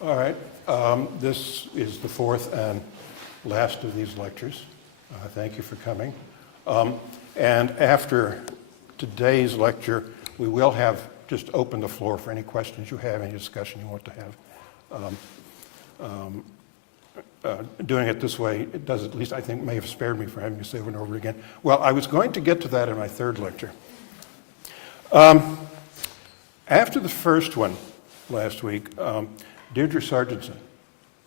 All right. This is the fourth and last of these lectures. Thank you for coming. And after today's lecture, we will have just open the floor for any questions you have, any discussion you want to have. Doing it this way, it does at least, I think, may have spared me from having to say over and over again. Well, I was going to get to that in my third lecture. After the first one last week, Deirdre Sargentson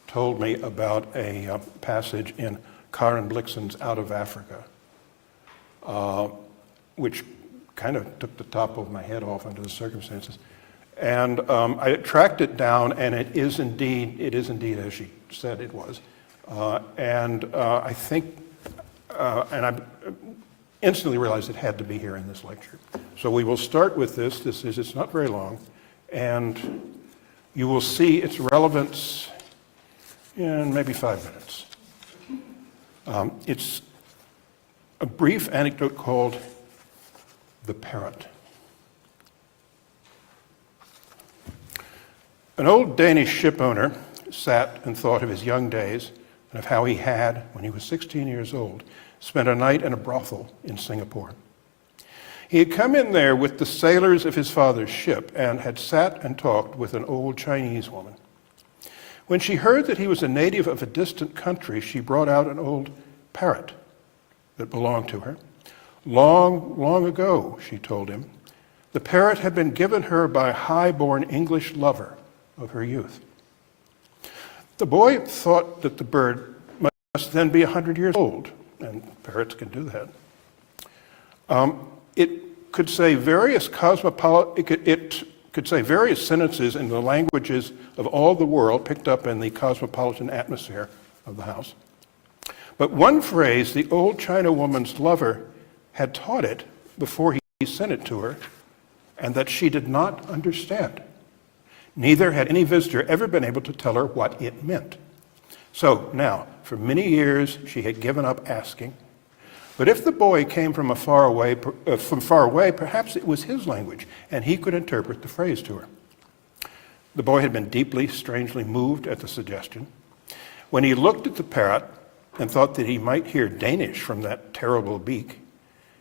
told me about a passage in Karen Blixen's Out of Africa, which kind of took the top of my head off under the circumstances. And I tracked it down, and it is indeed as she said it was. I think, and I instantly realized it had to be here in this lecture. So we will start with this. It's not very long, and you will see its relevance in maybe 5 minutes. It's a brief anecdote called The Parrot. An old Danish ship owner sat and thought of his young days and of how he had, when he was 16 years old, spent a night in a brothel in Singapore. He had come in there with the sailors of his father's ship and had sat and talked with an old Chinese woman. When she heard that he was a native of a distant country, she brought out an old parrot that belonged to her. Long, long ago, she told him, the parrot had been given her by a high-born English lover of her youth. The boy thought that the bird must then be 100 years old, and parrots can do that. It could say various sentences in the languages of all the world picked up in the cosmopolitan atmosphere of the house. But one phrase the old China woman's lover had taught it before he sent it to her, and that she did not understand. Neither had any visitor ever been able to tell her what it meant. So now, for many years, she had given up asking. But if the boy came from far away, perhaps it was his language, and he could interpret the phrase to her. The boy had been deeply, strangely moved at the suggestion. When he looked at the parrot and thought that he might hear Danish from that terrible beak,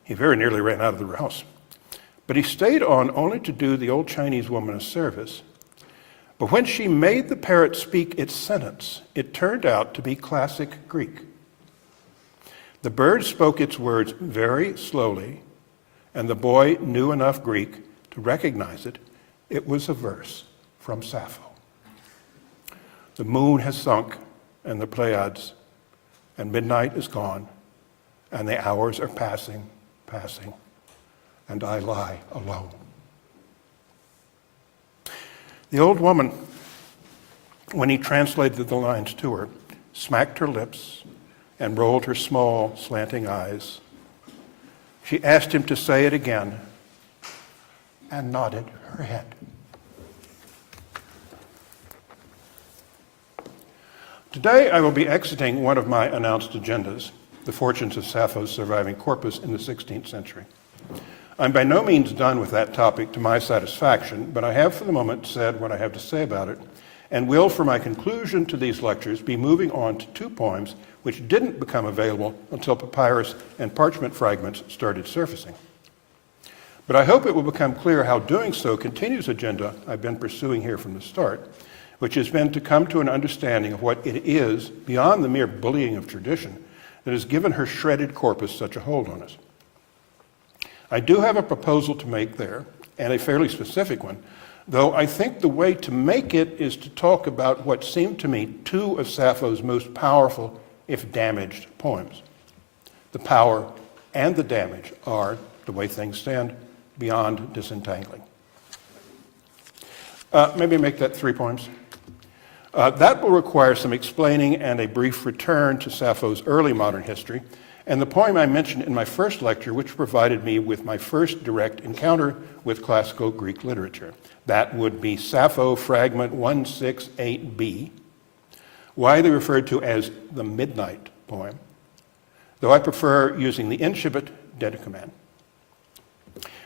he very nearly ran out of the house. But he stayed on only to do the old Chinese woman a service. But when she made the parrot speak its sentence, it turned out to be classic Greek. The bird spoke its words very slowly, and the boy knew enough Greek to recognize it. It was a verse from Sappho. The moon has sunk, and the Pleiades, and midnight is gone, and the hours are passing, and I lie alone. The old woman, when he translated the lines to her, smacked her lips and rolled her small, slanting eyes. She asked him to say it again and nodded her head. Today I will be exiting one of my announced agendas, the fortunes of Sappho's surviving corpus in the 16th century. I'm by no means done with that topic to my satisfaction, but I have for the moment said what I have to say about it, and will, for my conclusion to these lectures, be moving on to two poems which didn't become available until papyrus and parchment fragments started surfacing. But I hope it will become clear how doing so continues the agenda I've been pursuing here from the start, which has been to come to an understanding of what it is, beyond the mere bullying of tradition, that has given her shredded corpus such a hold on us. I do have a proposal to make there, and a fairly specific one, though I think the way to make it is to talk about what seem to me two of Sappho's most powerful, if damaged, poems. The power and the damage are, the way things stand, beyond disentangling. Maybe make that 3 poems. That will require some explaining and a brief return to Sappho's early modern history, and the poem I mentioned in my first lecture, which provided me with my first direct encounter with classical Greek literature. That would be Sappho fragment 168b, widely referred to as the Midnight poem, though I prefer using the incipit Dedecuman.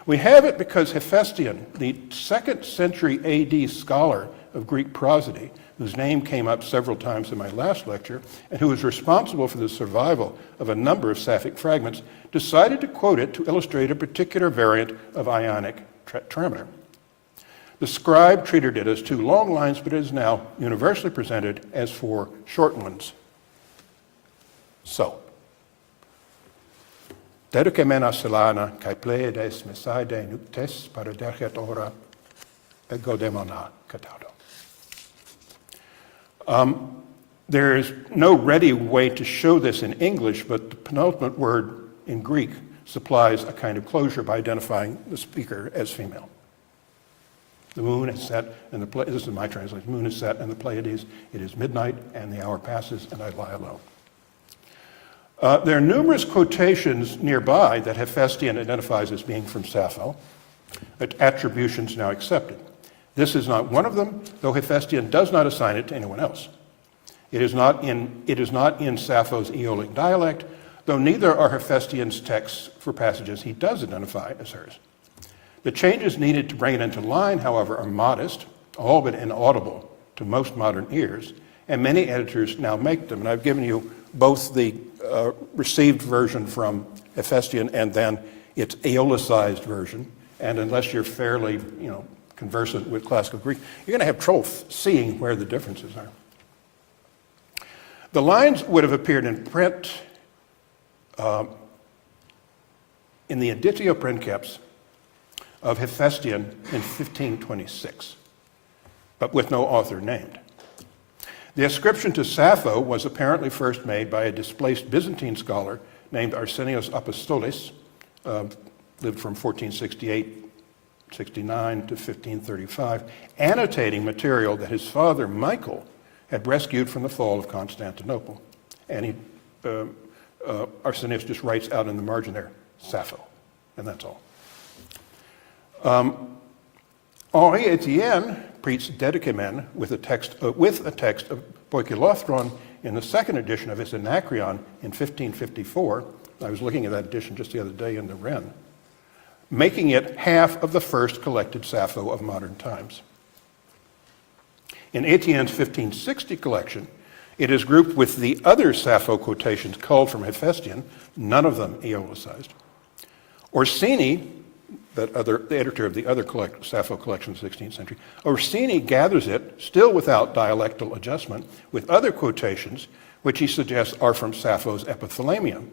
We have it because Hephaestion, the 2nd century AD scholar of Greek prosody, whose name came up several times in my last lecture, and who was responsible for the survival of a number of Sapphic fragments, decided to quote it to illustrate a particular variant of Ionic tetrameter. The scribe treated it as 2 long lines, but it is now universally presented as 4 short ones. So, Dedicamena selana kai pleiades mesaide nuptes paraderchet ora egodemona catado. There is no ready way to show this in English, but the penultimate word in Greek supplies a kind of closure by identifying the speaker as female. The moon is set, and this is my translation, the moon is set, and the Pleiades, it is midnight, and the hour passes, and I lie alone. There are numerous quotations nearby that Hephaestion identifies as being from Sappho, attributions now accepted. This is not one of them, though Hephaestion does not assign it to anyone else. It is not in Sappho's Aeolic dialect, though neither are Hephaestion's texts for passages he does identify as hers. The changes needed to bring it into line, however, are modest, all but inaudible to most modern ears, and many editors now make them. And I've given you both the received version from Hephaestion and then its aeolicized version. And unless you're fairly, conversant with classical Greek, you're going to have trouble seeing where the differences are. The lines would have appeared in print in the Editio Princeps of Hephaestion in 1526, but with no author named. The ascription to Sappho was apparently first made by a displaced Byzantine scholar named Arsenios Apostolis, lived from 1468-69 to 1535, annotating material that his father, Michael, had rescued from the fall of Constantinople. And Arsenios just writes out in the margin there, Sappho, and that's all. Henri Etienne preached Dedicamen with a text of Poikilothron in the second edition of his Anacreon in 1554. I was looking at that edition just the other day in the Wren, making it half of the first collected Sappho of modern times. In Etienne's 1560 collection, it is grouped with the other Sappho quotations culled from Hephaestion, none of them aeolicized. Orsini, the editor of the other Sappho collection of the 16th century, Orsini gathers it, still without dialectal adjustment, with other quotations, which he suggests are from Sappho's Epithalamium.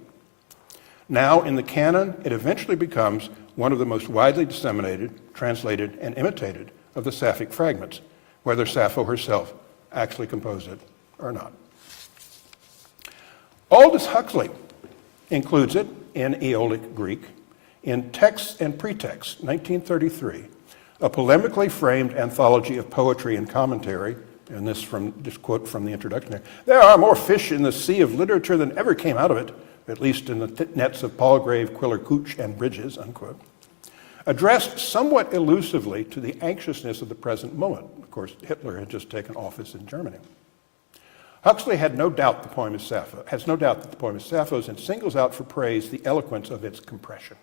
Now, in the canon, it eventually becomes one of the most widely disseminated, translated, and imitated of the Sapphic fragments, whether Sappho herself actually composed it or not. Aldous Huxley includes it in Aeolic Greek, in Texts and Pretexts, 1933, a polemically framed anthology of poetry and commentary, and this quote from the introduction there are more fish in the sea of literature than ever came out of it, at least in the nets of Palgrave, Quiller Couch, and Bridges, unquote, addressed somewhat elusively to the anxiousness of the present moment. Of course, Hitler had just taken office in Germany. Huxley has no doubt that the poem is Sappho's and singles out for praise the eloquence of its compression.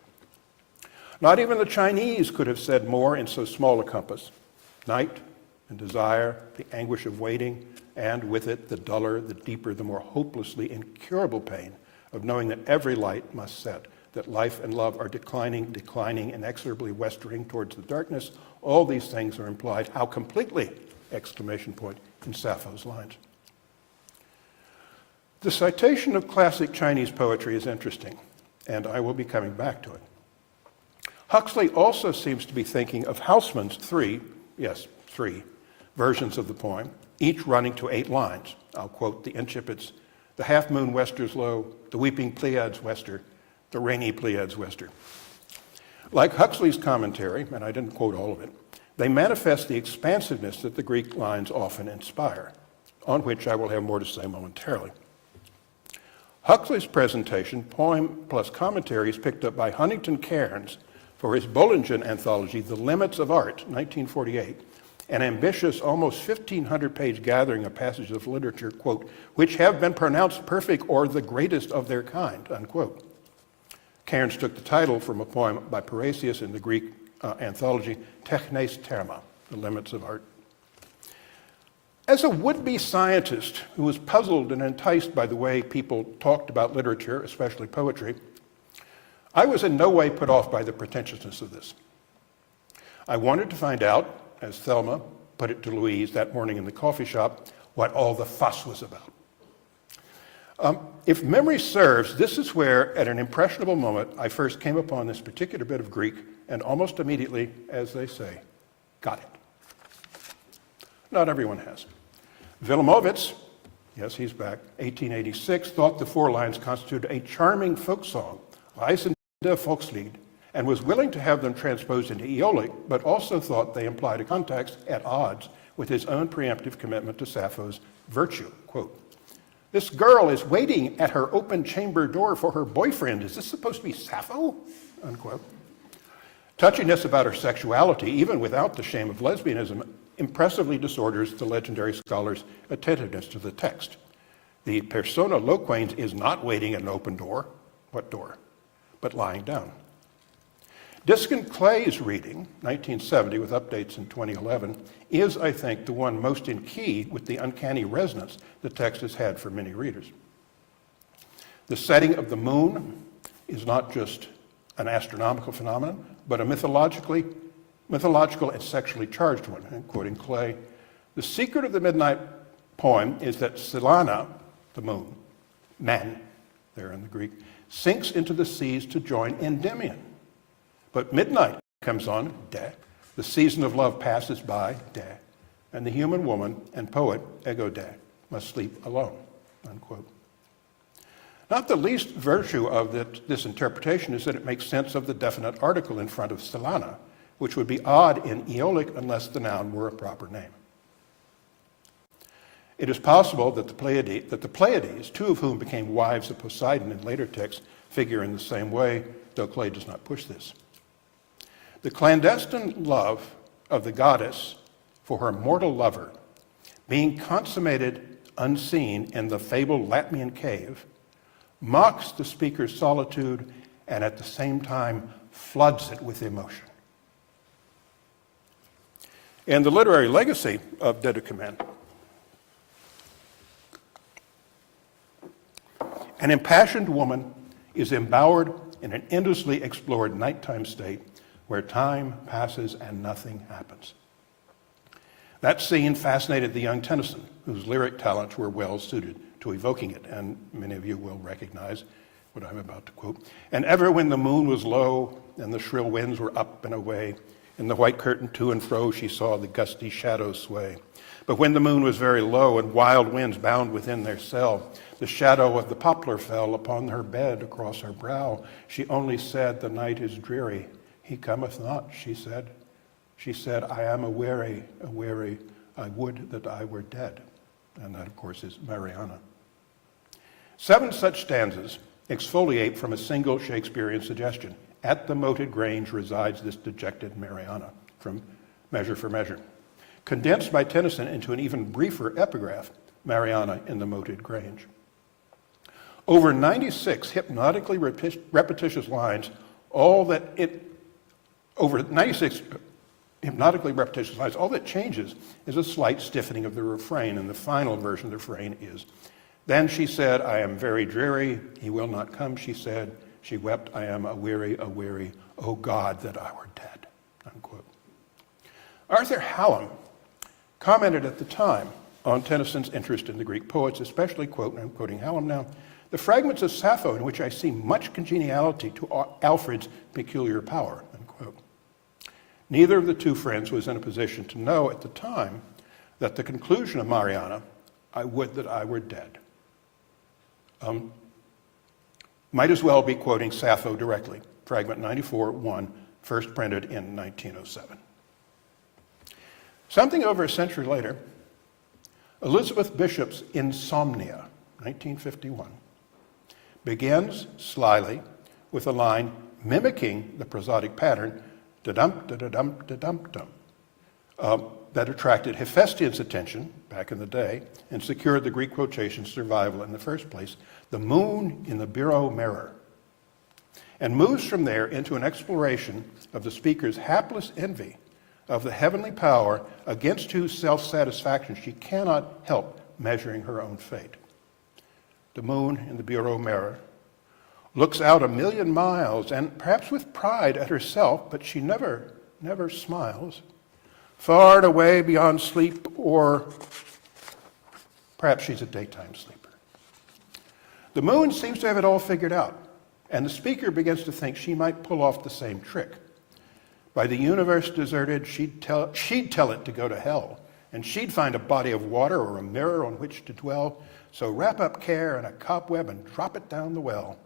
Not even the Chinese could have said more in so small a compass. Night and desire, the anguish of waiting, and with it the duller, the deeper, the more hopelessly incurable pain of knowing that every light must set, that life and love are declining, inexorably westering towards the darkness. All these things are implied. How completely! Exclamation point in Sappho's lines. The citation of classic Chinese poetry is interesting, and I will be coming back to it. Huxley also seems to be thinking of Hausmann's three versions of the poem, each running to 8 lines. I'll quote the incipits: the half-moon westers low, the weeping Pleiades wester, the rainy Pleiades wester. Like Huxley's commentary, and I didn't quote all of it, they manifest the expansiveness that the Greek lines often inspire, on which I will have more to say momentarily. Huxley's presentation, poem plus commentary, is picked up by Huntington Cairns for his Bollingen anthology, The Limits of Art, 1948, an ambitious, almost 1,500-page gathering of passages of literature, quote, which have been pronounced perfect or the greatest of their kind, unquote. Cairns took the title from a poem by Parrhasius in the Greek anthology, Technes Terma, The Limits of Art. As a would-be scientist who was puzzled and enticed by the way people talked about literature, especially poetry, I was in no way put off by the pretentiousness of this. I wanted to find out, as Thelma put it to Louise that morning in the coffee shop, what all the fuss was about. If memory serves, this is where, at an impressionable moment, I first came upon this particular bit of Greek and almost immediately, as they say, got it. Not everyone has. Wilamowitz, yes, he's back, 1886, thought the four lines constituted a charming folk song, Reisende Volkslied, and was willing to have them transposed into Aeolic, but also thought they implied a context at odds with his own preemptive commitment to Sappho's virtue. Quote, "This girl is waiting at her open chamber door for her boyfriend. Is this supposed to be Sappho?" Unquote. Touchiness about her sexuality, even without the shame of lesbianism, impressively disorders the legendary scholar's attentiveness to the text. The persona loquens is not waiting at an open door. What door? But lying down. Diskin Clay's reading, 1970, with updates in 2011, is, I think, the one most in key with the uncanny resonance the text has had for many readers. The setting of the moon is not just an astronomical phenomenon, but a mythological and sexually charged one. And quoting Clay, "The secret of the midnight poem is that Silana, the moon, man, there in the Greek, sinks into the seas to join Endymion. But midnight comes on, de, the season of love passes by, de, and the human woman and poet, ego de, must sleep alone," unquote. Not the least virtue of this interpretation is that it makes sense of the definite article in front of Silana, which would be odd in Aeolic unless the noun were a proper name. It is possible that the Pleiades, two of whom became wives of Poseidon in later texts, figure in the same way, though Clay does not push this. The clandestine love of the goddess for her mortal lover, being consummated unseen in the fabled Latmian cave, mocks the speaker's solitude and at the same time floods it with emotion. And the literary legacy of Deducament, an impassioned woman is embowered in an endlessly explored nighttime state where time passes and nothing happens. That scene fascinated the young Tennyson, whose lyric talents were well suited to evoking it, and many of you will recognize what I'm about to quote. "And ever when the moon was low and the shrill winds were up and away, in the white curtain to and fro she saw the gusty shadows sway. But when the moon was very low and wild winds bound within their cell, the shadow of the poplar fell upon her bed across her brow. She only said, 'The night is dreary. He cometh not,' she said. She said, 'I am aweary, aweary. I would that I were dead.'" And that, of course, is Mariana. 7 such stanzas exfoliate from a single Shakespearean suggestion. "At the moated grange resides this dejected Mariana," from Measure for Measure, condensed by Tennyson into an even briefer epigraph, Mariana in the Moated Grange. Over 96 hypnotically repetitious lines, all that changes is a slight stiffening of the refrain, and the final version of the refrain is, "Then she said, 'I am very dreary. He will not come,' she said. She wept, 'I am aweary, aweary. Oh God, that I were dead,'" unquote. Arthur Hallam commented at the time on Tennyson's interest in the Greek poets, especially, quote, and I'm quoting Hallam now, "the fragments of Sappho in which I see much congeniality to Alfred's peculiar power," unquote. Neither of the two friends was in a position to know at the time that the conclusion of Mariana, "I would that I were dead," might as well be quoting Sappho directly, fragment 94-1, first printed in 1907. Something over a century later, Elizabeth Bishop's Insomnia, 1951, begins slyly with a line mimicking the prosodic pattern, da-dum, da-da-dum, da-dum-dum, that attracted Hephaestion's attention back in the day and secured the Greek quotation's survival in the first place, "The moon in the bureau mirror," and moves from there into an exploration of the speaker's hapless envy of the heavenly power against whose self-satisfaction she cannot help measuring her own fate. The moon in the bureau mirror looks out 1,000,000 miles, and perhaps with pride at herself, but she never smiles, far and away beyond sleep, or perhaps she's a daytime sleeper. The moon seems to have it all figured out, and the speaker begins to think she might pull off the same trick. By the universe deserted, she'd tell it to go to hell, and she'd find a body of water or a mirror on which to dwell, so wrap up care in a cobweb and drop it down the well.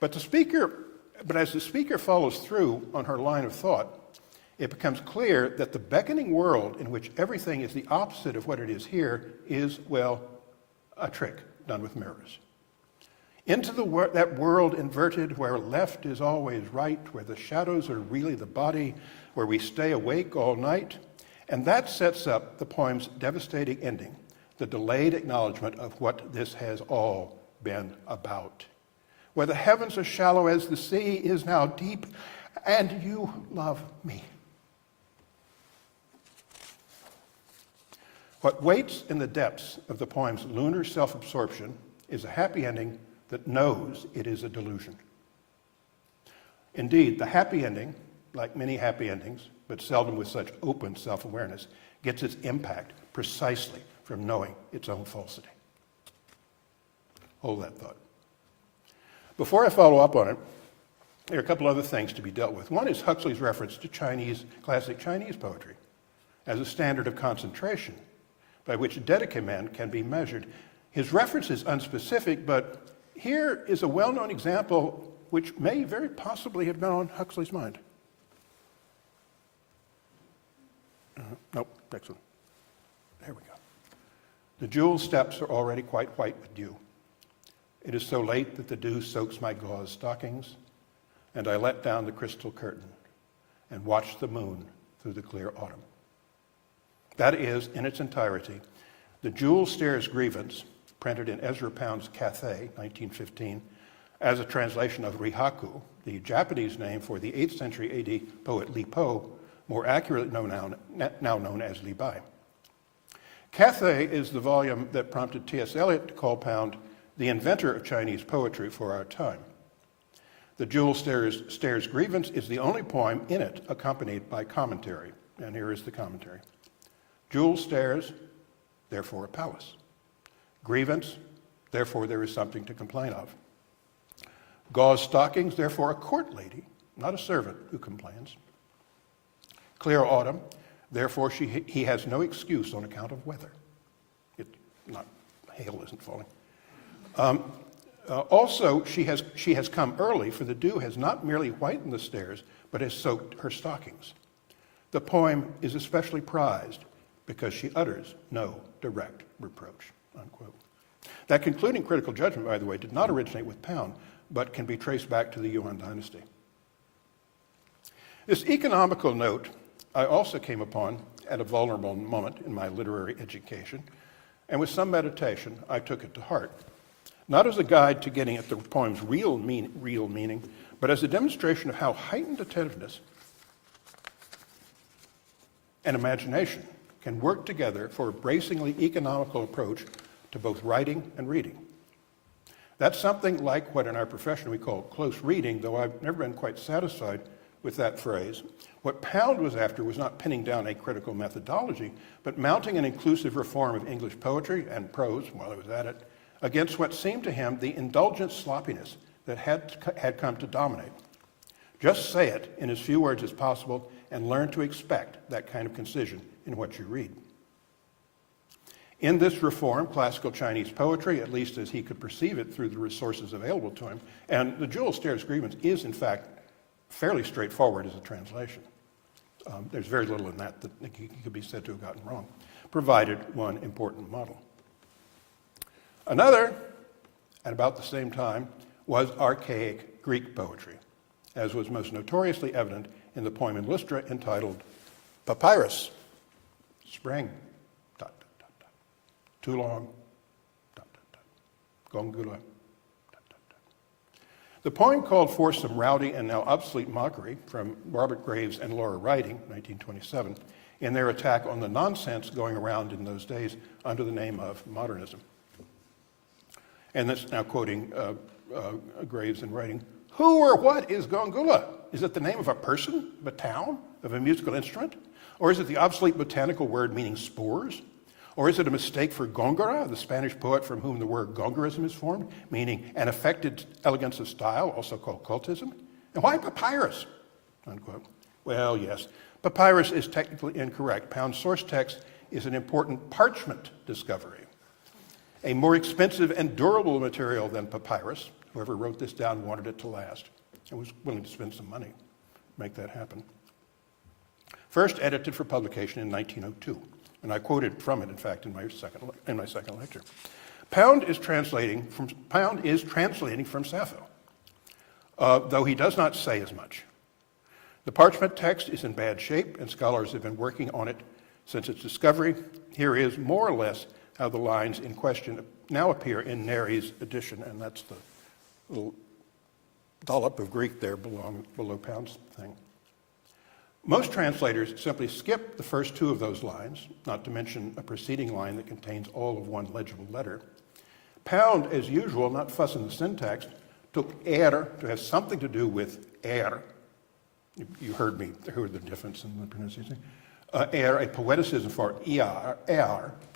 But as the speaker follows through on her line of thought, it becomes clear that the beckoning world in which everything is the opposite of what it is here is, well, a trick done with mirrors. Into that world inverted where left is always right, where the shadows are really the body, where we stay awake all night. And that sets up the poem's devastating ending, the delayed acknowledgement of what this has all been about. Where the heavens are shallow as the sea is now deep, and you love me. What waits in the depths of the poem's lunar self-absorption is a happy ending that knows it is a delusion. Indeed, the happy ending, like many happy endings, but seldom with such open self-awareness, gets its impact precisely from knowing its own falsity. Hold that thought. Before I follow up on it, there are a couple other things to be dealt with. One is Huxley's reference to classic Chinese poetry as a standard of concentration by which Dedekimen can be measured. His reference is unspecific, but here is a well-known example which may very possibly have been on Huxley's mind. Nope, next one. There we go. The jewel steps are already quite white with dew. It is so late that the dew soaks my gauze stockings, and I let down the crystal curtain and watch the moon through the clear autumn. That is, in its entirety, the Jewel Stairs Grievance, printed in Ezra Pound's Cathay, 1915, as a translation of Rihaku, the Japanese name for the 8th century AD poet Li Po, more accurately now known as Li Bai. Cathay is the volume that prompted T.S. Eliot to call Pound the inventor of Chinese poetry for our time. The Jewel Stairs Grievance is the only poem in it accompanied by commentary, and here is the commentary. Jewel Stairs, therefore a palace. Grievance, therefore there is something to complain of. Gauze stockings, therefore a court lady, not a servant who complains. Clear autumn, therefore he has no excuse on account of weather. Hail isn't falling. Also, she has come early, for the dew has not merely whitened the stairs, but has soaked her stockings. The poem is especially prized because she utters no direct reproach, unquote. That concluding critical judgment, by the way, did not originate with Pound, but can be traced back to the Yuan dynasty. This economical note I also came upon at a vulnerable moment in my literary education, and with some meditation, I took it to heart. Not as a guide to getting at the poem's real meaning, but as a demonstration of how heightened attentiveness and imagination can work together for a bracingly economical approach to both writing and reading. That's something like what in our profession we call close reading, though I've never been quite satisfied with that phrase. What Pound was after was not pinning down a critical methodology, but mounting an inclusive reform of English poetry and prose, while I was at it, against what seemed to him the indulgent sloppiness that had come to dominate. Just say it in as few words as possible and learn to expect that kind of concision in what you read. In this reform, classical Chinese poetry, at least as he could perceive it through the resources available to him, and the Jewel Stairs Grievance is, in fact, fairly straightforward as a translation. There's very little in that could be said to have gotten wrong, provided one important model. Another, at about the same time, was archaic Greek poetry, as was most notoriously evident in the poem in Lystra entitled Papyrus, Spring, ... Too long, ... Gongula, ... The poem called forth some rowdy and now obsolete mockery from Robert Graves and Laura Riding, 1927, in their attack on the nonsense going around in those days under the name of modernism. And that's now quoting Graves and Riding. Who or what is gongula? Is it the name of a person, of a town, of a musical instrument? Or is it the obsolete botanical word meaning spores? Or is it a mistake for Góngora, the Spanish poet from whom the word Góngorism is formed, meaning an affected elegance of style, also called cultism? And why papyrus? Unquote. Well, yes, papyrus is technically incorrect. Pound's source text is an important parchment discovery, a more expensive and durable material than papyrus. Whoever wrote this down wanted it to last and was willing to spend some money to make that happen. First edited for publication in 1902. And I quoted from it, in fact, in my second lecture. Pound is translating from Sappho, though he does not say as much. The parchment text is in bad shape, and scholars have been working on it since its discovery. Here is more or less how the lines in question now appear in Nery's edition, and that's the little dollop of Greek there below Pound's thing. Most translators simply skip the first two of those lines, not to mention a preceding line that contains all of one legible letter. Pound, as usual, not fussing the syntax, took to have something to do with You heard the difference in the pronunciation. A poeticism for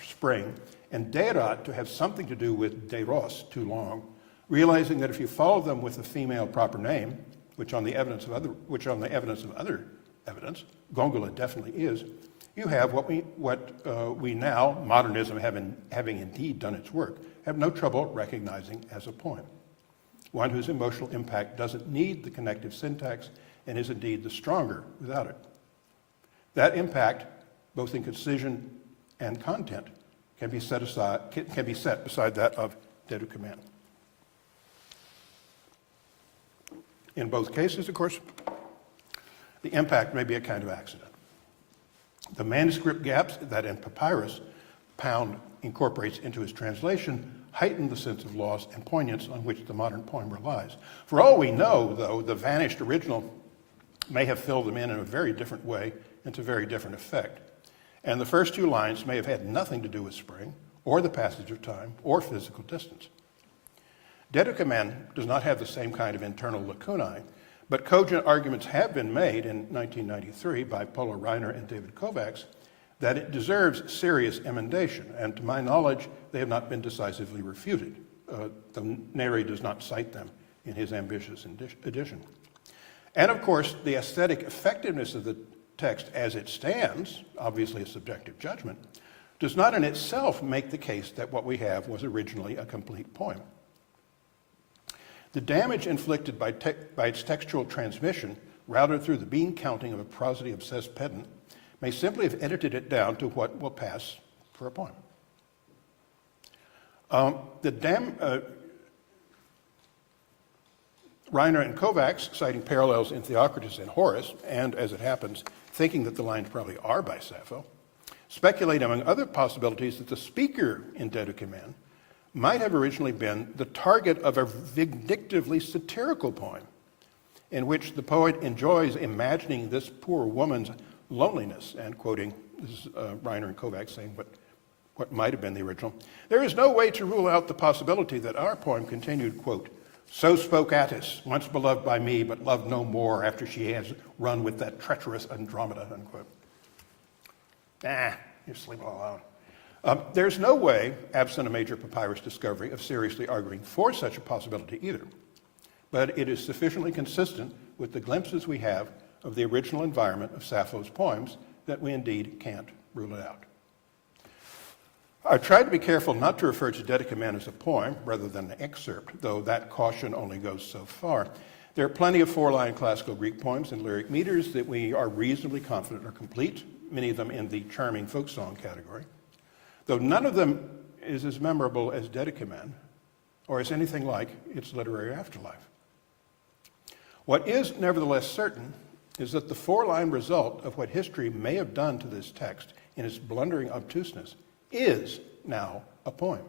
spring, and derat to have something to do with deros, too long, realizing that if you follow them with a female proper name, which on the evidence of other evidence, Gongola definitely is, you have what we now, modernism having indeed done its work, have no trouble recognizing as a poem. One whose emotional impact doesn't need the connective syntax and is indeed the stronger without it. That impact, both in concision and content, can be set beside that of Deducament. In both cases, of course, the impact may be a kind of accident. The manuscript gaps that in papyrus Pound incorporates into his translation heighten the sense of loss and poignance on which the modern poem relies. For all we know, though, the vanished original may have filled them in a very different way and to very different effect. And the first two lines may have had nothing to do with spring, or the passage of time, or physical distance. Deducament does not have the same kind of internal lacunae, but cogent arguments have been made in 1993 by Paula Reiner and David Kovacs that it deserves serious emendation, and to my knowledge, they have not been decisively refuted, though Nery does not cite them in his ambitious edition. And of course, the aesthetic effectiveness of the text as it stands, obviously a subjective judgment, does not in itself make the case that what we have was originally a complete poem. The damage inflicted by its textual transmission, routed through the bean counting of a prosody-obsessed pedant, may simply have edited it down to what will pass for a poem. Reiner and Kovacs, citing parallels in Theocritus and Horace, and as it happens, thinking that the lines probably are by Sappho, speculate among other possibilities that the speaker in Deducament might have originally been the target of a vindictively satirical poem in which the poet enjoys imagining this poor woman's loneliness, and quoting, this is Reiner and Kovacs saying what might have been the original. There is no way to rule out the possibility that our poem continued, quote, so spoke Attis, once beloved by me, but loved no more after she has run with that treacherous Andromeda, unquote. You're sleeping alone. There's no way, absent a major papyrus discovery, of seriously arguing for such a possibility either. But it is sufficiently consistent with the glimpses we have of the original environment of Sappho's poems that we indeed can't rule it out. I've tried to be careful not to refer to Deducament as a poem rather than an excerpt, though that caution only goes so far. There are plenty of four-line classical Greek poems and lyric meters that we are reasonably confident are complete, many of them in the charming folk song category, though none of them is as memorable as Deducament or as anything like its literary afterlife. What is nevertheless certain is that the four-line result of what history may have done to this text in its blundering obtuseness is now a poem,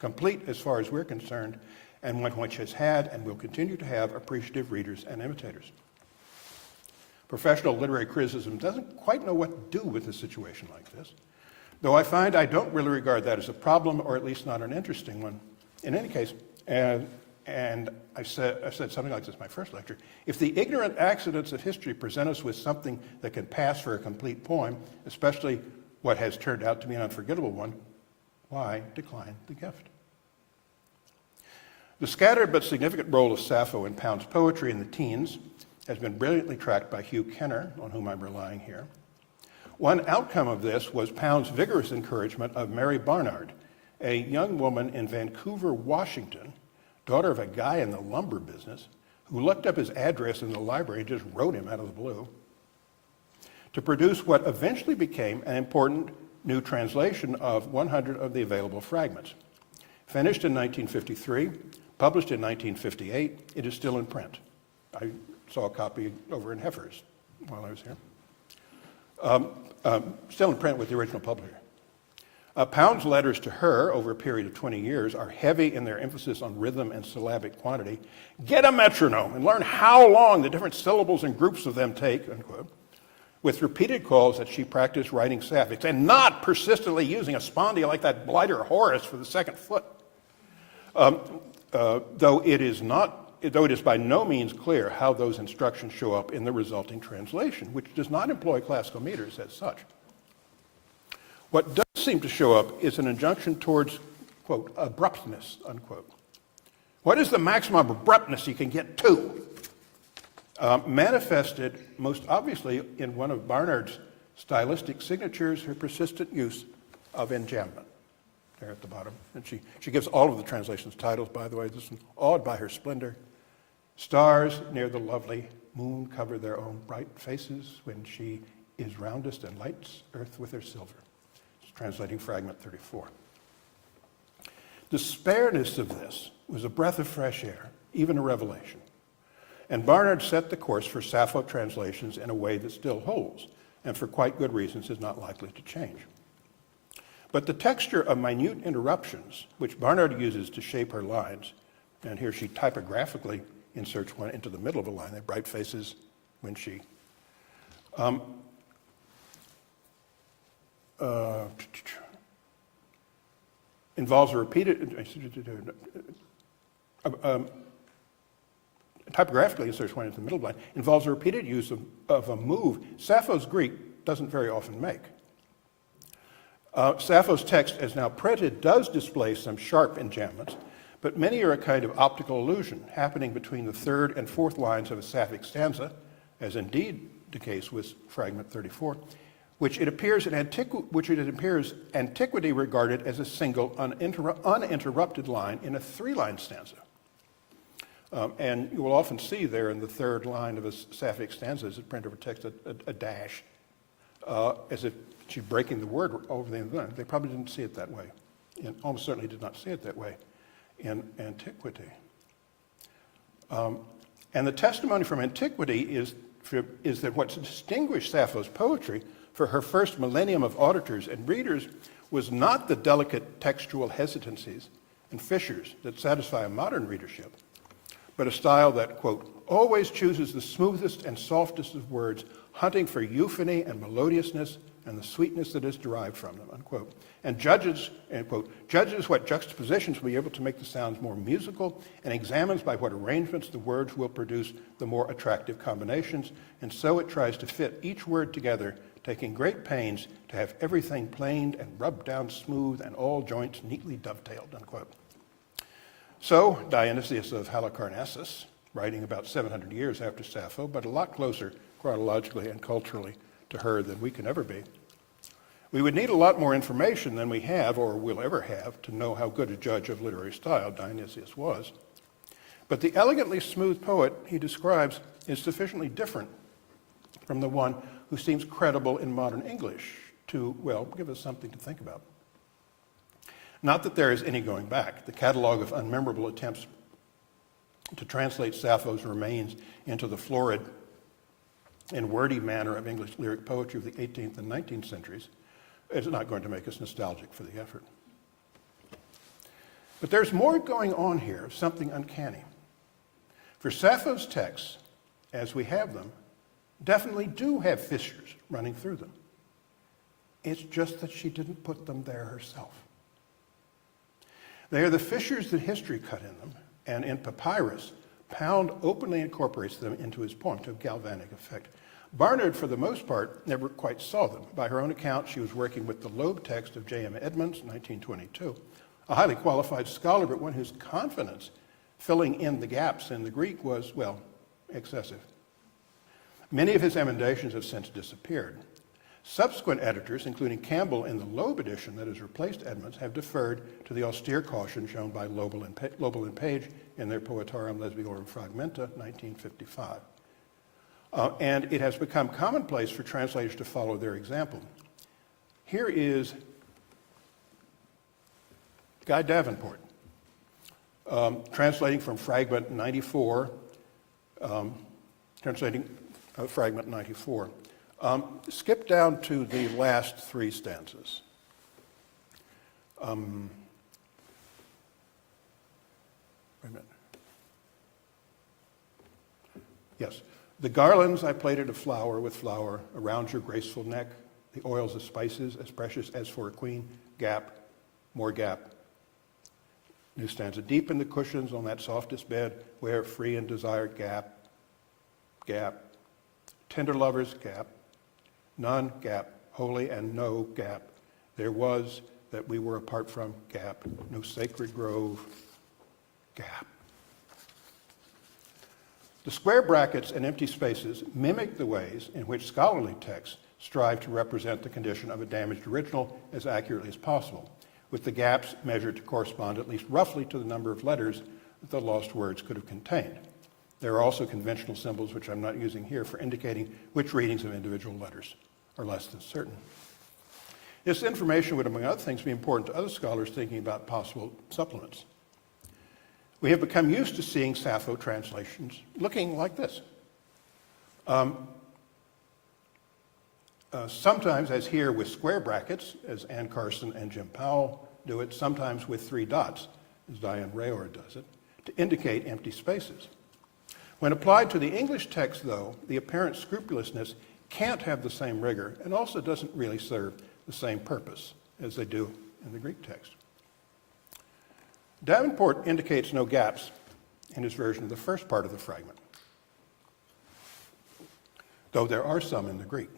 complete as far as we're concerned, and one which has had and will continue to have appreciative readers and imitators. Professional literary criticism doesn't quite know what to do with a situation like this, though I find I don't really regard that as a problem, or at least not an interesting one. In any case, and I said something like this in my first lecture, if the ignorant accidents of history present us with something that can pass for a complete poem, especially what has turned out to be an unforgettable one, why decline the gift? The scattered but significant role of Sappho in Pound's poetry in the teens has been brilliantly tracked by Hugh Kenner, on whom I'm relying here. One outcome of this was Pound's vigorous encouragement of Mary Barnard, a young woman in Vancouver, Washington, daughter of a guy in the lumber business, who looked up his address in the library and just wrote him out of the blue, to produce what eventually became an important new translation of 100 of the available fragments. Finished in 1953, published in 1958, it is still in print. I saw a copy over in Heffer's while I was here. Still in print with the original publisher. Pound's letters to her over a period of 20 years are heavy in their emphasis on rhythm and syllabic quantity. Get a metronome and learn how long the different syllables and groups of them take, unquote, with repeated calls that she practiced writing sapphics and not persistently using a spondy like that blighter Horace for the second foot. Though it is by no means clear how those instructions show up in the resulting translation, which does not employ classical meters as such. What does seem to show up is an injunction towards, quote, abruptness, unquote. What is the maximum abruptness you can get to? Manifested most obviously in one of Barnard's stylistic signatures, her persistent use of enjambment, there at the bottom. And she gives all of the translations titles, by the way. This one, awed by her splendor. Stars near the lovely moon cover their own bright faces when she is roundest and lights earth with her silver. It's translating fragment 34. The spareness of this was a breath of fresh air, even a revelation. And Barnard set the course for Sappho translations in a way that still holds, and for quite good reasons is not likely to change. But the texture of minute interruptions, which Barnard uses to shape her lines, and here she typographically inserts one into the middle of a line, that bright faces when she, involves a repeated, typographically inserts one into the middle of the line, involves a repeated use of a move Sappho's Greek doesn't very often make. Sappho's text, as now printed, does display some sharp enjambments, but many are a kind of optical illusion happening between the third and fourth lines of a Sapphic stanza, as indeed the case with fragment 34, which it appears antiquity regarded as a single uninterrupted line in a three-line stanza. And you will often see there in the third line of a Sapphic stanza, as it printed over text, a dash, as if she's breaking the word over the end of the line. They probably didn't see it that way, and almost certainly did not see it that way in antiquity. And the testimony from antiquity is that what distinguished Sappho's poetry for her first millennium of auditors and readers was not the delicate textual hesitancies and fissures that satisfy a modern readership, but a style that, quote, always chooses the smoothest and softest of words, hunting for euphony and melodiousness and the sweetness that is derived from them, unquote, and judges, end quote, judges what juxtapositions will be able to make the sounds more musical, and examines by what arrangements the words will produce the more attractive combinations, and so it tries to fit each word together, taking great pains to have everything planed and rubbed down smooth and all joints neatly dovetailed, unquote. So Dionysius of Halicarnassus, writing about 700 years after Sappho, but a lot closer chronologically and culturally to her than we can ever be. We would need a lot more information than we have or will ever have to know how good a judge of literary style Dionysius was. But the elegantly smooth poet he describes is sufficiently different from the one who seems credible in modern English to, well, give us something to think about. Not that there is any going back. The catalog of unmemorable attempts to translate Sappho's remains into the florid and wordy manner of English lyric poetry of the 18th and 19th centuries is not going to make us nostalgic for the effort. But there's more going on here, something uncanny. For Sappho's texts, as we have them, definitely do have fissures running through them. It's just that she didn't put them there herself. They are the fissures that history cut in them, and in papyrus, Pound openly incorporates them into his poem to galvanic effect. Barnard, for the most part, never quite saw them. By her own account, she was working with the Loeb text of J.M. Edmonds, 1922, a highly qualified scholar, but one whose confidence filling in the gaps in the Greek was, well, excessive. Many of his emendations have since disappeared. Subsequent editors, including Campbell in the Loeb edition that has replaced Edmonds, have deferred to the austere caution shown by Lobel and Page in their Poetarum Lesbiorum Fragmenta, 1955. And it has become commonplace for translators to follow their example. Here is Guy Davenport, translating from Fragment 94, Fragment 94. Skip down to the last three stanzas. Wait a minute. Yes. The garlands I plaited of flower with flower around your graceful neck, the oils of spices as precious as for a queen, gap, more gap. New stanza. Deep in the cushions on that softest bed, where free and desired gap, gap. Tender lovers, gap. None, gap. Holy and no, gap. There was that we were apart from, gap. No sacred grove, gap. The square brackets and empty spaces mimic the ways in which scholarly texts strive to represent the condition of a damaged original as accurately as possible, with the gaps measured to correspond at least roughly to the number of letters that the lost words could have contained. There are also conventional symbols, which I'm not using here, for indicating which readings of individual letters are less than certain. This information would, among other things, be important to other scholars thinking about possible supplements. We have become used to seeing Sappho translations looking like this. Sometimes, as here, with square brackets, as Ann Carson and Jim Powell do it, sometimes with 3 dots, as Diane Rayor does it, to indicate empty spaces. When applied to the English text, though, the apparent scrupulousness can't have the same rigor and also doesn't really serve the same purpose as they do in the Greek text. Davenport indicates no gaps in his version of the first part of the fragment, though there are some in the Greek.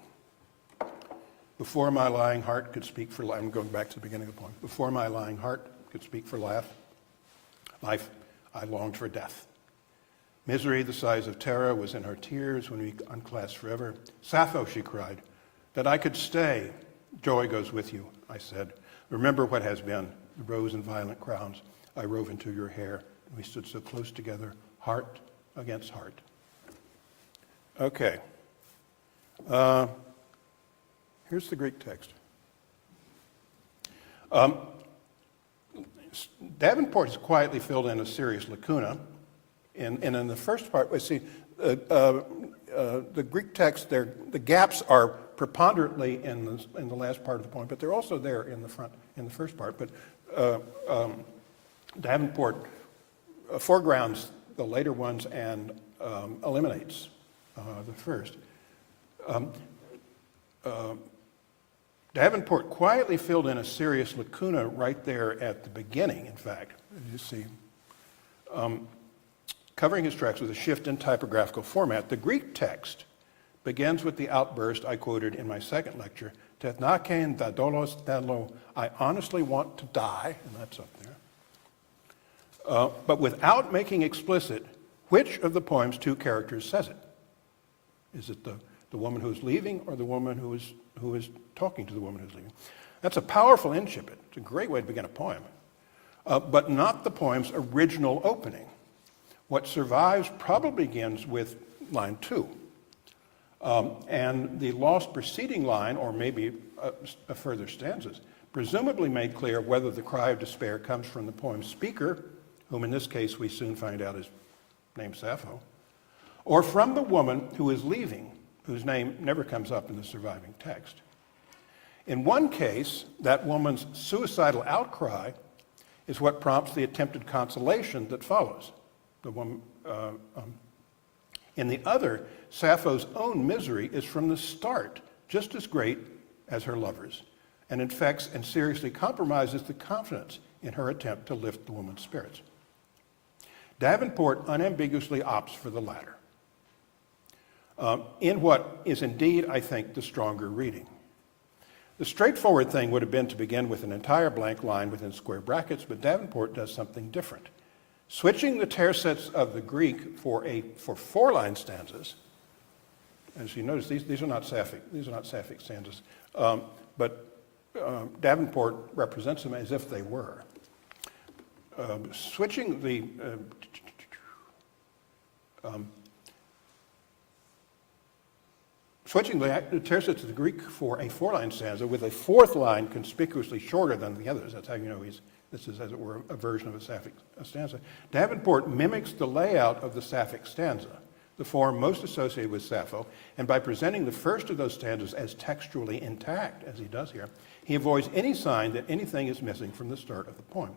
Before my lying heart could speak for life, I'm going back to the beginning of the poem. Before my lying heart could speak for life, I longed for death. Misery the size of terror was in her tears when we unclasped forever. Sappho, she cried, that I could stay. Joy goes with you, I said. Remember what has been, the rose and violet crowns. I rove into your hair, and we stood so close together, heart against heart. Okay. Here's the Greek text. Davenport has quietly filled in a serious lacuna. And in the first part, we see the Greek text, the gaps are preponderantly in the last part of the poem, but they're also there in the first part. But Davenport foregrounds the later ones and eliminates the first. Davenport quietly filled in a serious lacuna right there at the beginning, in fact, as you see, covering his tracks with a shift in typographical format. The Greek text begins with the outburst I quoted in my second lecture, Tetnakein dadolos dalo, I honestly want to die, and that's up there, but without making explicit which of the poem's 2 characters says it. Is it the woman who's leaving or the woman who is talking to the woman who's leaving? That's a powerful incipit. It's a great way to begin a poem, but not the poem's original opening. What survives probably begins with line 2. And the lost preceding line, or maybe a further stanzas, presumably made clear whether the cry of despair comes from the poem's speaker, whom in this case we soon find out is named Sappho, or from the woman who is leaving, whose name never comes up in the surviving text. In one case, that woman's suicidal outcry is what prompts the attempted consolation that follows. The woman, in the other, Sappho's own misery is from the start just as great as her lover's, and infects and seriously compromises the confidence in her attempt to lift the woman's spirits. Davenport unambiguously opts for the latter, in what is indeed, I think, the stronger reading. The straightforward thing would have been to begin with an entire blank line within square brackets, but Davenport does something different. Switching the tercets of the Greek for four-line stanzas, as you notice, these are not Sapphic stanzas, but Davenport represents them as if they were. Switching the tercets of the Greek for a four-line stanza with a fourth line conspicuously shorter than the others, that's how you know this is, as it were, a version of a Sapphic stanza. Davenport mimics the layout of the Sapphic stanza, the form most associated with Sappho, and by presenting the first of those stanzas as textually intact, as he does here, he avoids any sign that anything is missing from the start of the poem.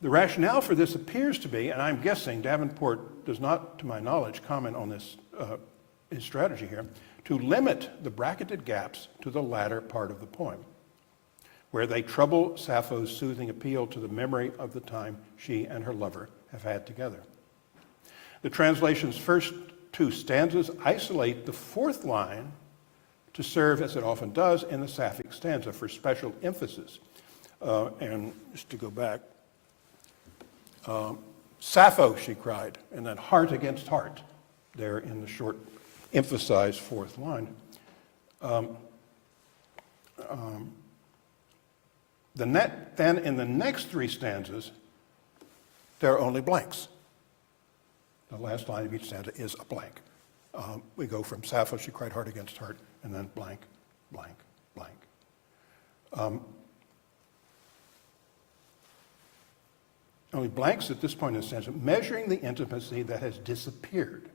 The rationale for this appears to be, and I'm guessing Davenport does not, to my knowledge, comment on this, his strategy here, to limit the bracketed gaps to the latter part of the poem, where they trouble Sappho's soothing appeal to the memory of the time she and her lover have had together. The translation's first two stanzas isolate the fourth line to serve, as it often does, in the Sapphic stanza for special emphasis. And just to go back, Sappho, she cried, and then heart against heart, there in the short emphasized fourth line. Then in the next three stanzas, there are only blanks. The last line of each stanza is a blank. We go from Sappho, she cried heart against heart, and then blank, blank, blank. Only blanks at this point in the stanza, measuring the intimacy that has disappeared.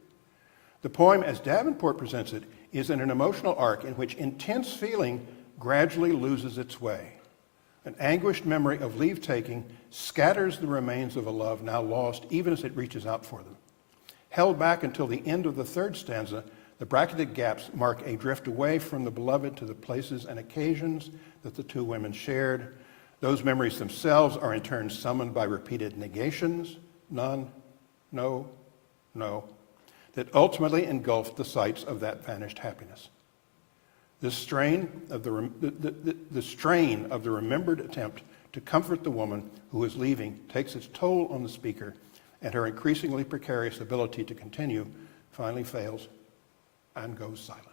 The poem, as Davenport presents it, is in an emotional arc in which intense feeling gradually loses its way. An anguished memory of leave-taking scatters the remains of a love now lost, even as it reaches out for them. Held back until the end of the third stanza, the bracketed gaps mark a drift away from the beloved to the places and occasions that the two women shared. Those memories themselves are in turn summoned by repeated negations, none, no, no, that ultimately engulfed the sites of that vanished happiness. The strain of the remembered attempt to comfort the woman who is leaving takes its toll on the speaker, and her increasingly precarious ability to continue finally fails and goes silent.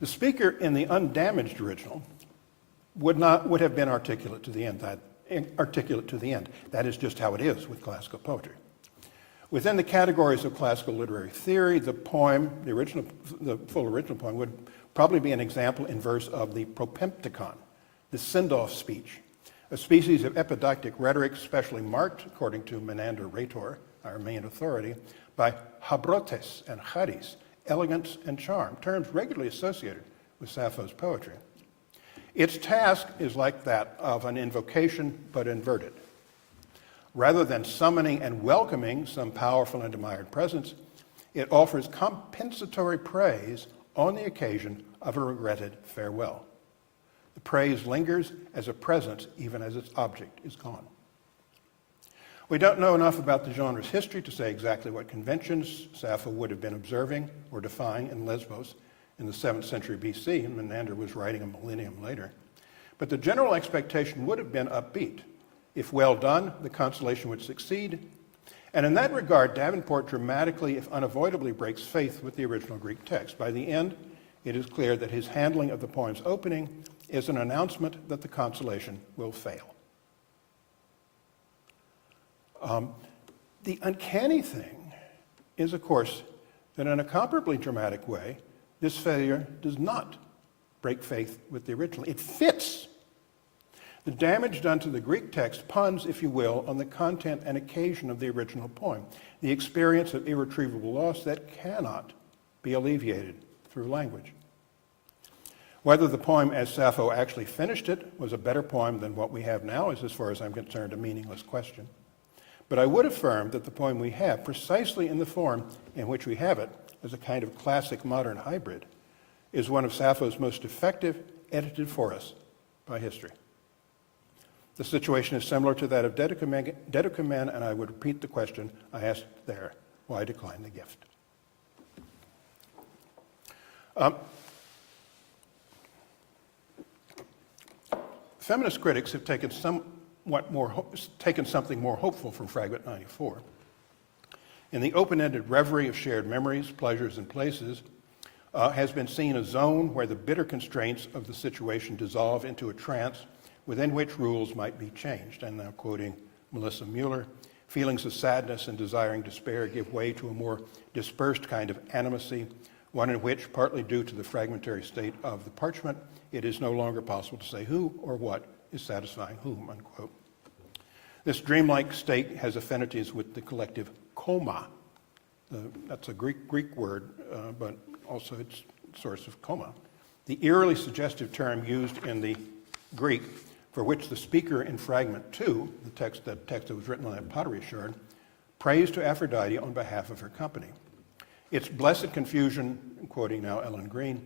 The speaker in the undamaged original would have been articulate to the end. That is just how it is with classical poetry. Within the categories of classical literary theory, the full original poem would probably be an example in verse of the propempticon, the send-off speech, a species of epidictic rhetoric specially marked, according to Menander Rhetor, our main authority, by habrotes and charis, elegance and charm, terms regularly associated with Sappho's poetry. Its task is like that of an invocation, but inverted. Rather than summoning and welcoming some powerful and admired presence, it offers compensatory praise on the occasion of a regretted farewell. The praise lingers as a presence even as its object is gone. We don't know enough about the genre's history to say exactly what conventions Sappho would have been observing or defying in Lesbos in the 7th century BC, and Menander was writing a millennium later. But the general expectation would have been upbeat. If well done, the consolation would succeed. And in that regard, Davenport dramatically, if unavoidably, breaks faith with the original Greek text. By the end, it is clear that his handling of the poem's opening is an announcement that the consolation will fail. The uncanny thing is, of course, that in a comparably dramatic way, this failure does not break faith with the original. It fits. The damage done to the Greek text puns, if you will, on the content and occasion of the original poem, the experience of irretrievable loss that cannot be alleviated through language. Whether the poem as Sappho actually finished it was a better poem than what we have now is, as far as I'm concerned, a meaningless question. But I would affirm that the poem we have, precisely in the form in which we have it, as a kind of classic modern hybrid, is one of Sappho's most effective, edited for us by history. The situation is similar to that of Dedekimen, and I would repeat the question I asked there: why decline the gift? Feminist critics have taken something more hopeful from Fragment 94. In the open-ended reverie of shared memories, pleasures, and places, has been seen a zone where the bitter constraints of the situation dissolve into a trance within which rules might be changed. And now quoting Melissa Mueller, feelings of sadness and desiring despair give way to a more dispersed kind of animacy, one in which, partly due to the fragmentary state of the parchment, it is no longer possible to say who or what is satisfying whom, unquote. This dreamlike state has affinities with the collective coma. That's a Greek word, but also it's a source of coma. The eerily suggestive term used in the Greek, for which the speaker in Fragment 2, the text that was written on that pottery shard, prays to Aphrodite on behalf of her company. Its blessed confusion, quoting now Ellen Green,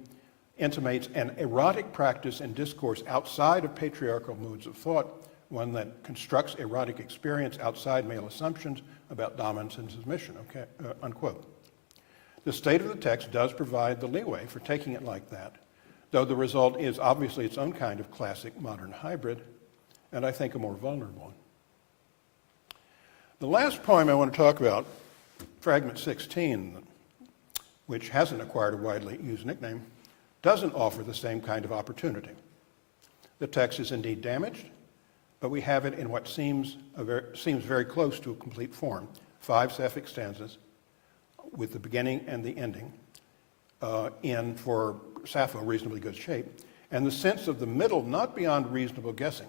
intimates an erotic practice and discourse outside of patriarchal moods of thought, one that constructs erotic experience outside male assumptions about dominance and submission, unquote. The state of the text does provide the leeway for taking it like that, though the result is obviously its own kind of classic modern hybrid, and I think a more vulnerable one. The last poem I want to talk about, Fragment 16, which hasn't acquired a widely used nickname, doesn't offer the same kind of opportunity. The text is indeed damaged, but we have it in what seems very close to a complete form, 5 Sapphic stanzas with the beginning and the ending in, for Sappho, reasonably good shape, and the sense of the middle not beyond reasonable guessing.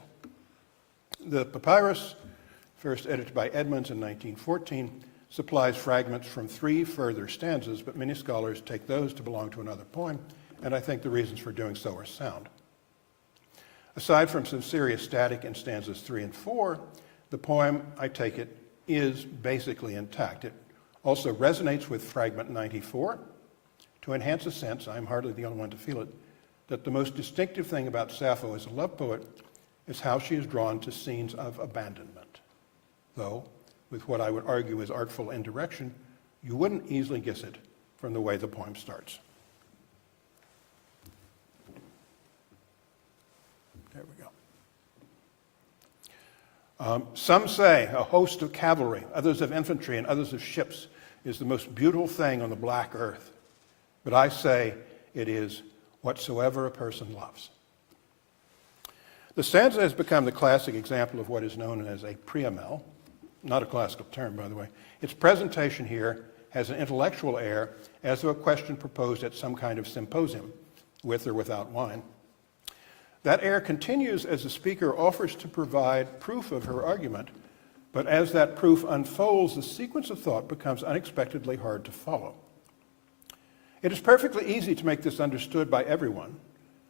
The papyrus, first edited by Edmonds in 1914, supplies fragments from 3 further stanzas, but many scholars take those to belong to another poem, and I think the reasons for doing so are sound. Aside from some serious static in stanzas 3 and 4, the poem, I take it, is basically intact. It also resonates with Fragment 94 to enhance a sense, I'm hardly the only one to feel it, that the most distinctive thing about Sappho as a love poet is how she is drawn to scenes of abandonment. Though, with what I would argue is artful indirection, you wouldn't easily guess it from the way the poem starts. There we go. Some say a host of cavalry, others of infantry, and others of ships is the most beautiful thing on the black earth. But I say it is whatsoever a person loves. The stanza has become the classic example of what is known as a preamel, not a classical term, by the way. Its presentation here has an intellectual air as of a question proposed at some kind of symposium, with or without wine. That air continues as the speaker offers to provide proof of her argument, but as that proof unfolds, the sequence of thought becomes unexpectedly hard to follow. It is perfectly easy to make this understood by everyone,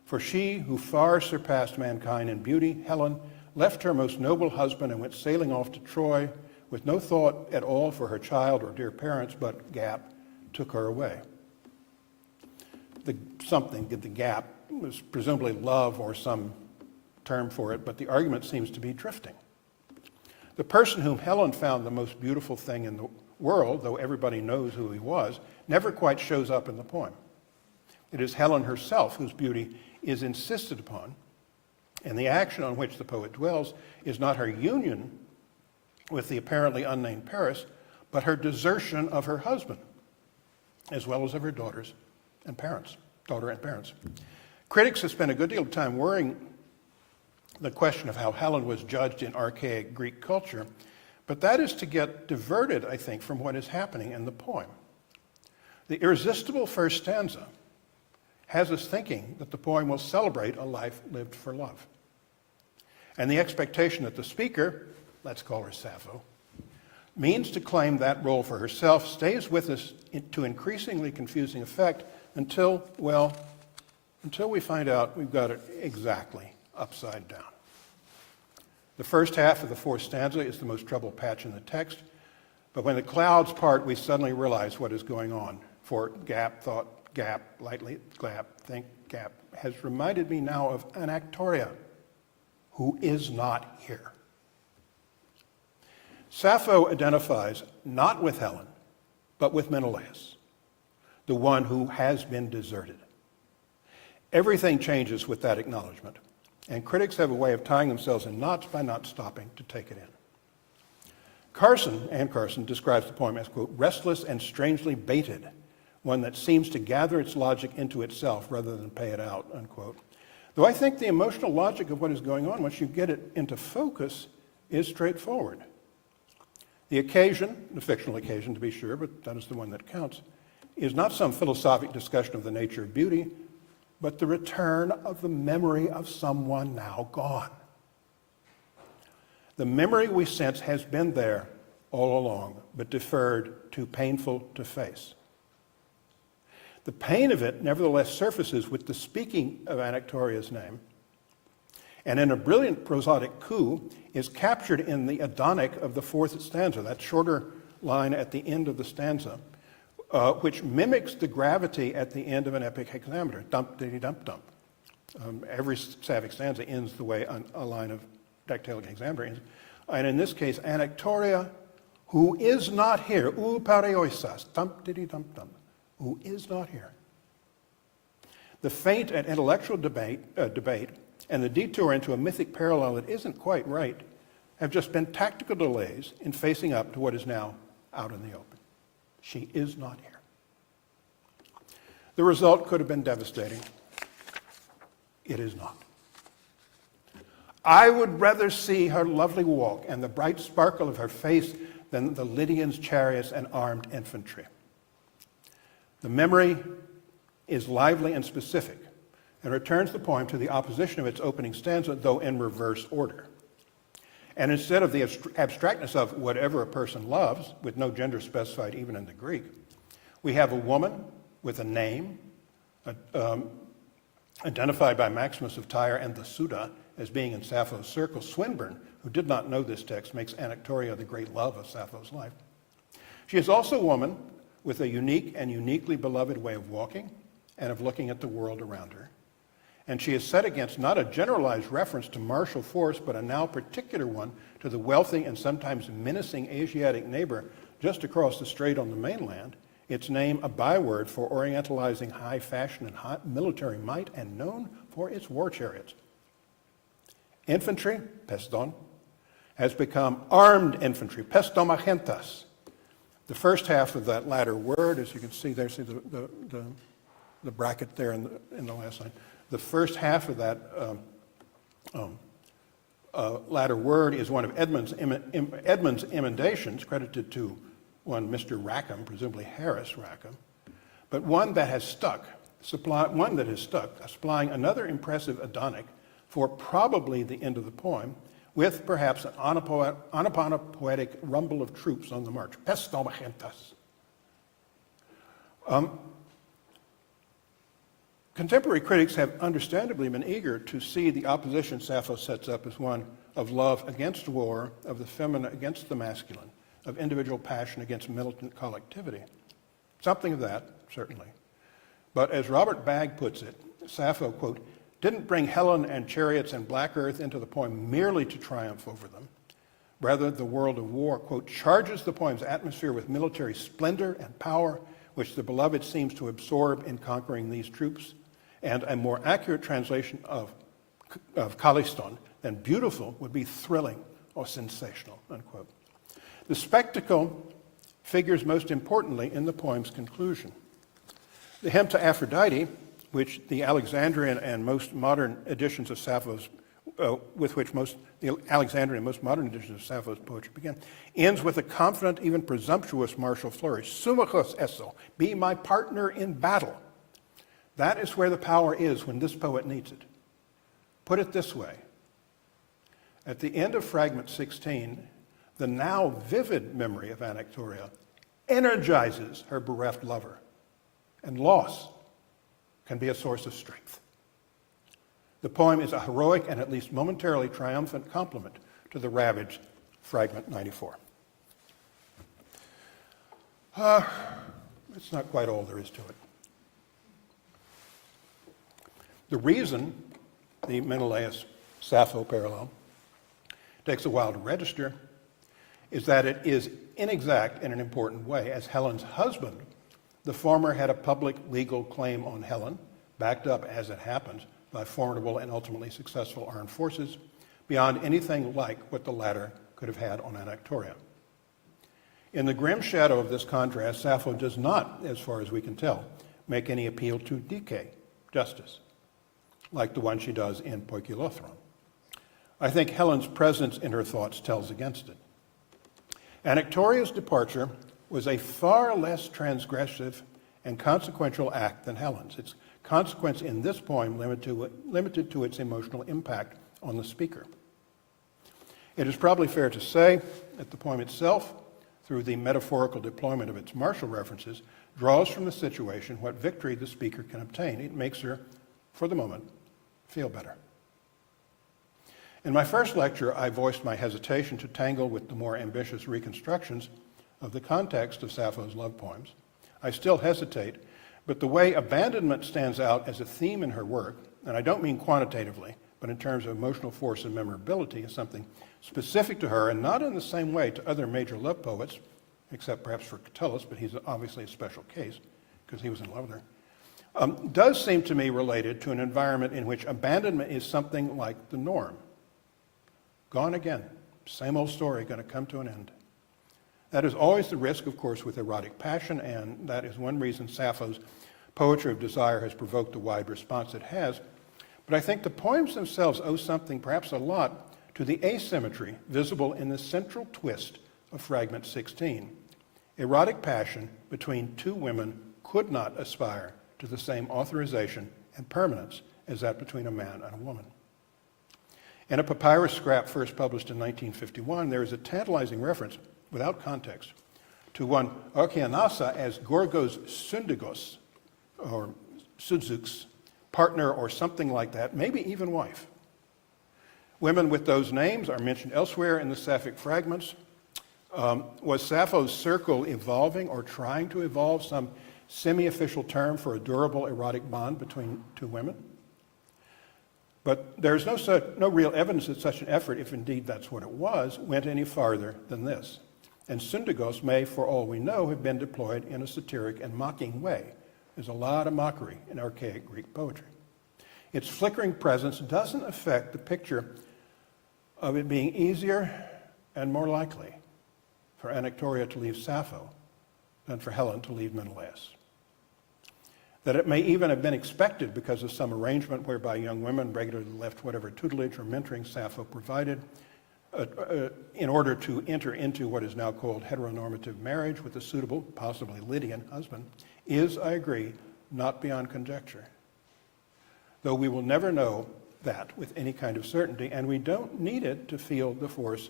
for she who far surpassed mankind in beauty, Helen, left her most noble husband and went sailing off to Troy with no thought at all for her child or dear parents, but gap took her away. The gap was presumably love or some term for it, but the argument seems to be drifting. The person whom Helen found the most beautiful thing in the world, though everybody knows who he was, never quite shows up in the poem. It is Helen herself whose beauty is insisted upon, and the action on which the poet dwells is not her union with the apparently unnamed Paris, but her desertion of her husband, as well as of her daughter and parents. Critics have spent a good deal of time worrying the question of how Helen was judged in archaic Greek culture, but that is to get diverted, I think, from what is happening in the poem. The irresistible first stanza has us thinking that the poem will celebrate a life lived for love. And the expectation that the speaker, let's call her Sappho, means to claim that role for herself stays with us to increasingly confusing effect until, well, until we find out we've got it exactly upside down. The first half of the fourth stanza is the most troubled patch in the text, but when the clouds part, we suddenly realize what is going on. For gap, thought, gap, lightly, gap, think, gap, has reminded me now of Anactoria, who is not here. Sappho identifies not with Helen, but with Menelaus, the one who has been deserted. Everything changes with that acknowledgement, and critics have a way of tying themselves in knots by not stopping to take it in. Anne Carson describes the poem as, quote, restless and strangely baited, one that seems to gather its logic into itself rather than pay it out, unquote. Though I think the emotional logic of what is going on, once you get it into focus, is straightforward. The occasion, the fictional occasion to be sure, but that is the one that counts, is not some philosophic discussion of the nature of beauty, but the return of the memory of someone now gone. The memory we sense has been there all along, but deferred, too painful to face. The pain of it nevertheless surfaces with the speaking of Anactoria's name, and in a brilliant prosodic coup is captured in the Adonic of the fourth stanza, that shorter line at the end of the stanza, which mimics the gravity at the end of an epic hexameter, dump-diddy-dump-dump. Every Sapphic stanza ends the way a line of dactylic hexameter ends. And in this case, Anactoria, who is not here, ou pareoisas, dump-diddy-dump-dump, who is not here. The feint and intellectual debate and the detour into a mythic parallel that isn't quite right have just been tactical delays in facing up to what is now out in the open. She is not here. The result could have been devastating. It is not. I would rather see her lovely walk and the bright sparkle of her face than the Lydians' chariots and armed infantry. The memory is lively and specific and returns the poem to the opposition of its opening stanza, though in reverse order. And instead of the abstractness of whatever a person loves, with no gender specified even in the Greek, we have a woman with a name, identified by Maximus of Tyre and the Suda as being in Sappho's circle. Swinburne, who did not know this text, makes Anactoria the great love of Sappho's life. She is also a woman with a unique and uniquely beloved way of walking and of looking at the world around her. And she is set against not a generalized reference to martial force, but a now particular one to the wealthy and sometimes menacing Asiatic neighbor just across the strait on the mainland, its name a byword for orientalizing high fashion and high military might, and known for its war chariots. Infantry, peston, has become armed infantry, pestomagentas. The first half of that latter word, as you can see there, see the bracket there in the last line. The first half of that latter word is one of Edmund's emendations, credited to one Mr. Rackham, presumably Harris Rackham, but one that has stuck, supplying another impressive Adonic for probably the end of the poem, with perhaps an onomatopoetic rumble of troops on the march. Pestomagentas. Contemporary critics have understandably been eager to see the opposition Sappho sets up as one of love against war, of the feminine against the masculine, of individual passion against militant collectivity. Something of that, certainly. But as Robert Bagg puts it, Sappho, quote, didn't bring Helen and chariots and black earth into the poem merely to triumph over them. Rather, the world of war, quote, charges the poem's atmosphere with military splendor and power, which the beloved seems to absorb in conquering these troops. And a more accurate translation of Kaliston than beautiful would be thrilling or sensational, unquote. The spectacle figures most importantly in the poem's conclusion. The hymn to Aphrodite, which the Alexandrian and most modern editions of Sappho's, the Alexandrian and most modern editions of Sappho's poetry begin, ends with a confident, even presumptuous martial flourish. Sumachos eso, be my partner in battle. That is where the power is when this poet needs it. Put it this way. At the end of fragment 16, the now vivid memory of Anactoria energizes her bereft lover, and loss can be a source of strength. The poem is a heroic and at least momentarily triumphant compliment to the ravaged fragment 94. It's not quite all there is to it. The reason the Menelaus-Sappho parallel takes a while to register is that it is inexact in an important way. As Helen's husband, the former had a public legal claim on Helen, backed up, as it happens, by formidable and ultimately successful armed forces, beyond anything like what the latter could have had on Anactoria. In the grim shadow of this contrast, Sappho does not, as far as we can tell, make any appeal to decay, justice, like the one she does in Poikilothron. I think Helen's presence in her thoughts tells against it. Anactoria's departure was a far less transgressive and consequential act than Helen's. Its consequence in this poem limited to its emotional impact on the speaker. It is probably fair to say that the poem itself, through the metaphorical deployment of its martial references, draws from the situation what victory the speaker can obtain. It makes her, for the moment, feel better. In my first lecture, I voiced my hesitation to tangle with the more ambitious reconstructions of the context of Sappho's love poems. I still hesitate, but the way abandonment stands out as a theme in her work, and I don't mean quantitatively, but in terms of emotional force and memorability, is something specific to her and not in the same way to other major love poets, except perhaps for Catullus, but he's obviously a special case because he was in love with her, does seem to me related to an environment in which abandonment is something like the norm. Gone again, same old story, going to come to an end. That is always the risk, of course, with erotic passion, and that is one reason Sappho's poetry of desire has provoked the wide response it has. But I think the poems themselves owe something, perhaps a lot, to the asymmetry visible in the central twist of fragment 16. Erotic passion between two women could not aspire to the same authorization and permanence as that between a man and a woman. In a papyrus scrap first published in 1951, there is a tantalizing reference, without context, to one Okeanasa as Gorgos Syndigos, or Sudzuk's partner or something like that, maybe even wife. Women with those names are mentioned elsewhere in the Sapphic fragments. Was Sappho's circle evolving or trying to evolve some semi-official term for a durable erotic bond between two women? But there's no real evidence that such an effort, if indeed that's what it was, went any farther than this. And Syndigos may, for all we know, have been deployed in a satiric and mocking way. There's a lot of mockery in archaic Greek poetry. Its flickering presence doesn't affect the picture of it being easier and more likely for Anactoria to leave Sappho than for Helen to leave Menelaus. That it may even have been expected because of some arrangement whereby young women regularly left whatever tutelage or mentoring Sappho provided in order to enter into what is now called heteronormative marriage with a suitable, possibly Lydian husband, is, I agree, not beyond conjecture. Though we will never know that with any kind of certainty, and we don't need it to feel the force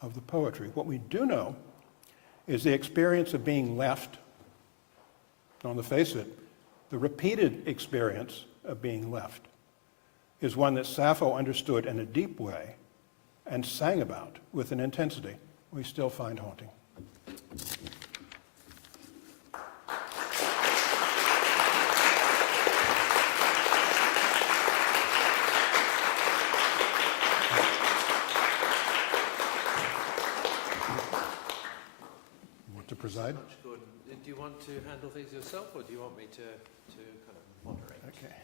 of the poetry. What we do know is the experience of being left, on the face of it, the repeated experience of being left is one that Sappho understood in a deep way and sang about with an intensity we still find haunting. Want to preside? Do you want to handle things yourself, or do you want me to kind of moderate? Okay.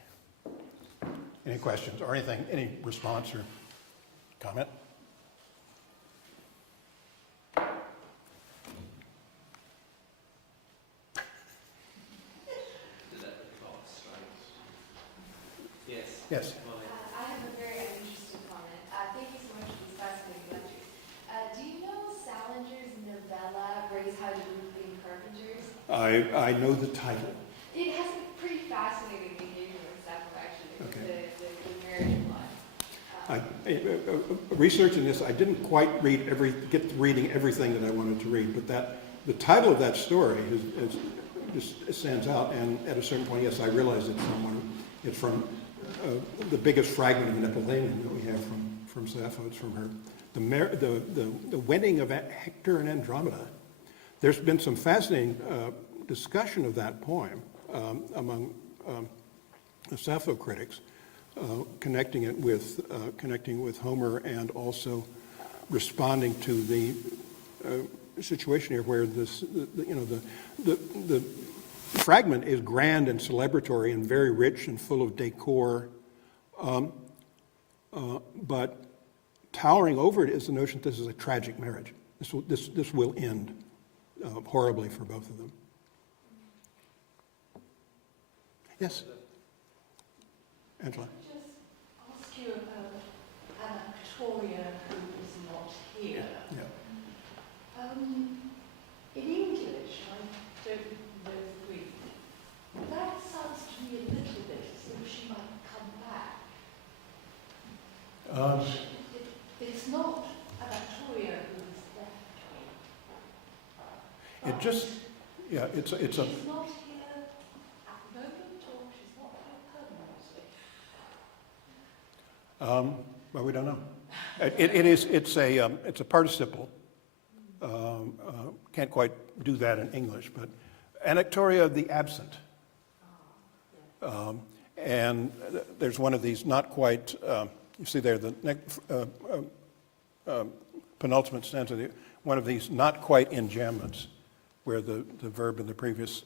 Any questions or anything, any response or comment? Yes. Yes. I have a very uninteresting comment. Thank you so much for this fascinating lecture. Do you know Salinger's novella, Raise How to Group Being Carpenters? I know the title. It has a pretty fascinating behavior with Sappho, actually, Okay. the marriage plot. Researching this, I didn't quite get to reading everything that I wanted to read, but the title of that story just stands out. And at a certain point, yes, I realized it's from the biggest fragment of Nepoleon that we have from Sappho. It's from her. The wedding of Hector and Andromeda. There's been some fascinating discussion of that poem among the Sappho critics, connecting with Homer and also responding to the situation here where the fragment is grand and celebratory and very rich and full of decor, but towering over it is the notion that this is a tragic marriage. This will end horribly for both of them. Yes, Angela. Just ask you about Anatolia, who is not here. Yeah. In English, I don't know Greek. That sounds to me a little bit as though she might come back. It's not Anatolia who is left here. It just, yeah, it's a. She's not here at the moment, or she's not here permanently. Well, we don't know. It's a participle. Can't quite do that in English, but Anactoria, the absent. And there's one of these not quite, you see there, the penultimate stanza, one of these not quite enjambments, where the verb in the previous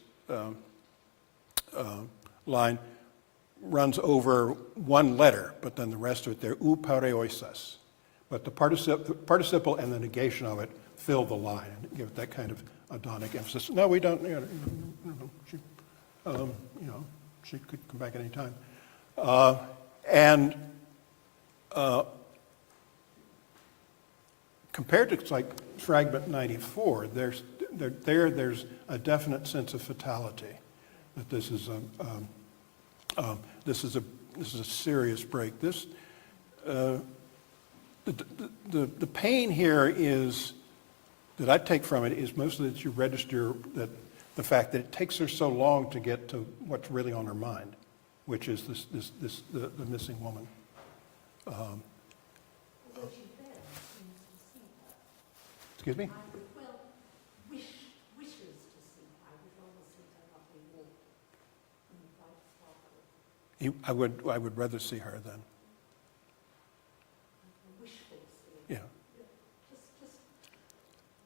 line runs over one letter, but then the rest of it there, ou pareoisas. But the participle and the negation of it fill the line and give it that kind of Adonic emphasis. No, we don't, she could come back at any time. Compared to like fragment 94, there's a definite sense of fatality, that this is a serious break. The pain here is, that I take from it, is mostly that you register that the fact that it takes her so long to get to what's really on her mind, which is the missing woman. Excuse me? Well, wishes to see her. I would rather see her up in walk in the bright sparkle. I would rather see her then. Wishful seeing. Yeah. Just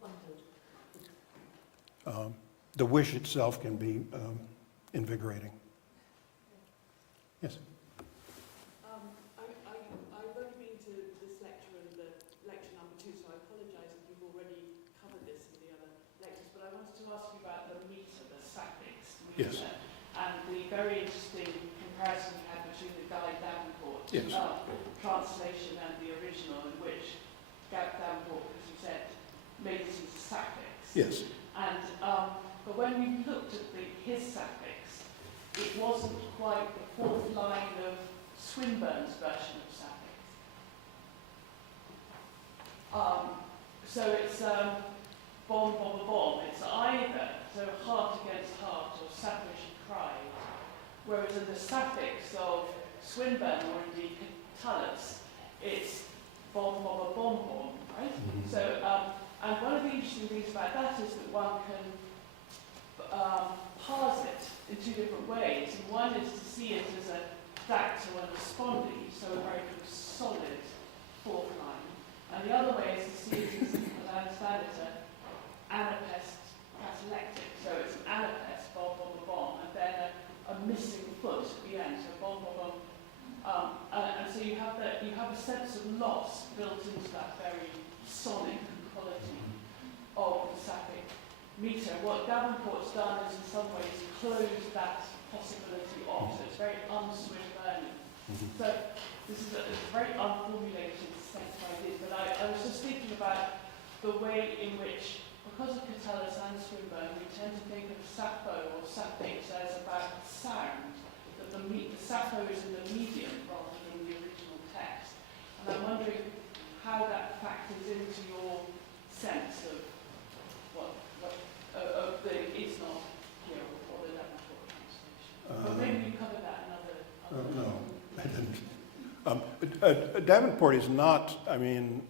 wondered. The wish itself can be invigorating. Yes. I've only been to this lecture and the lecture number 2, so I apologise if you've already covered this in the other lectures, but I wanted to ask you about the meter, the suffix meter, Yes. and the very interesting comparison you had between the Guy Davenport Yes. translation and the original, in which Davenport, as you said, made it into suffix. Yes. And but when we looked at his suffix, it wasn't quite the fourth line of Swinburne's version of suffix. So it's bomb, bomb, bomb. It's either so heart against heart or Sappho she cried, whereas in the suffix of Swinburne or indeed Catullus, it's bomb, bomb, bomb, bomb, right? Mm-hmm. So and one of the interesting things about that is that one can parse it in two different ways. And one is to see it as a dactyl and a spondy, so a very solid fourth line. And the other way is to see it as I understand it, an anapest catalectic. So it's an anapest, bomb, bomb, bomb, and then a missing foot at the end, so bomb, bomb, bomb. And so you have a sense of loss built into that very sonic quality of the sapphic meter. What Davenport's done is in some ways closed that possibility off, so it's very un-Swinburnian. So this is a very unformulated set of ideas, but I was just thinking about the way in which, because of Catullus and Swinburne, we tend to think of Sappho or suffix as about sound, that the Sappho is in the medium rather than the original text. And I'm wondering how that factors into your sense of of the it's not here or the Davenport translation. But maybe you covered that in other No. Davenport is not, I mean,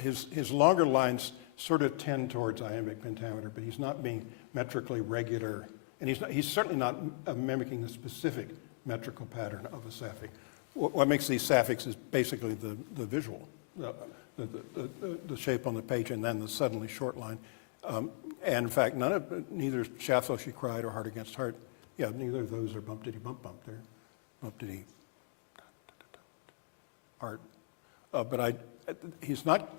his longer lines sort of tend towards iambic pentameter, but he's not being metrically regular, and he's certainly not mimicking the specific metrical pattern of a sapphic. What makes these sapphics is basically the visual, the shape on the page, and then the suddenly short line. And in fact, neither Sappho She Cried or Heart Against Heart, neither of those are bump-diddy-bump-bump. They're bump-diddy heart. But he's not,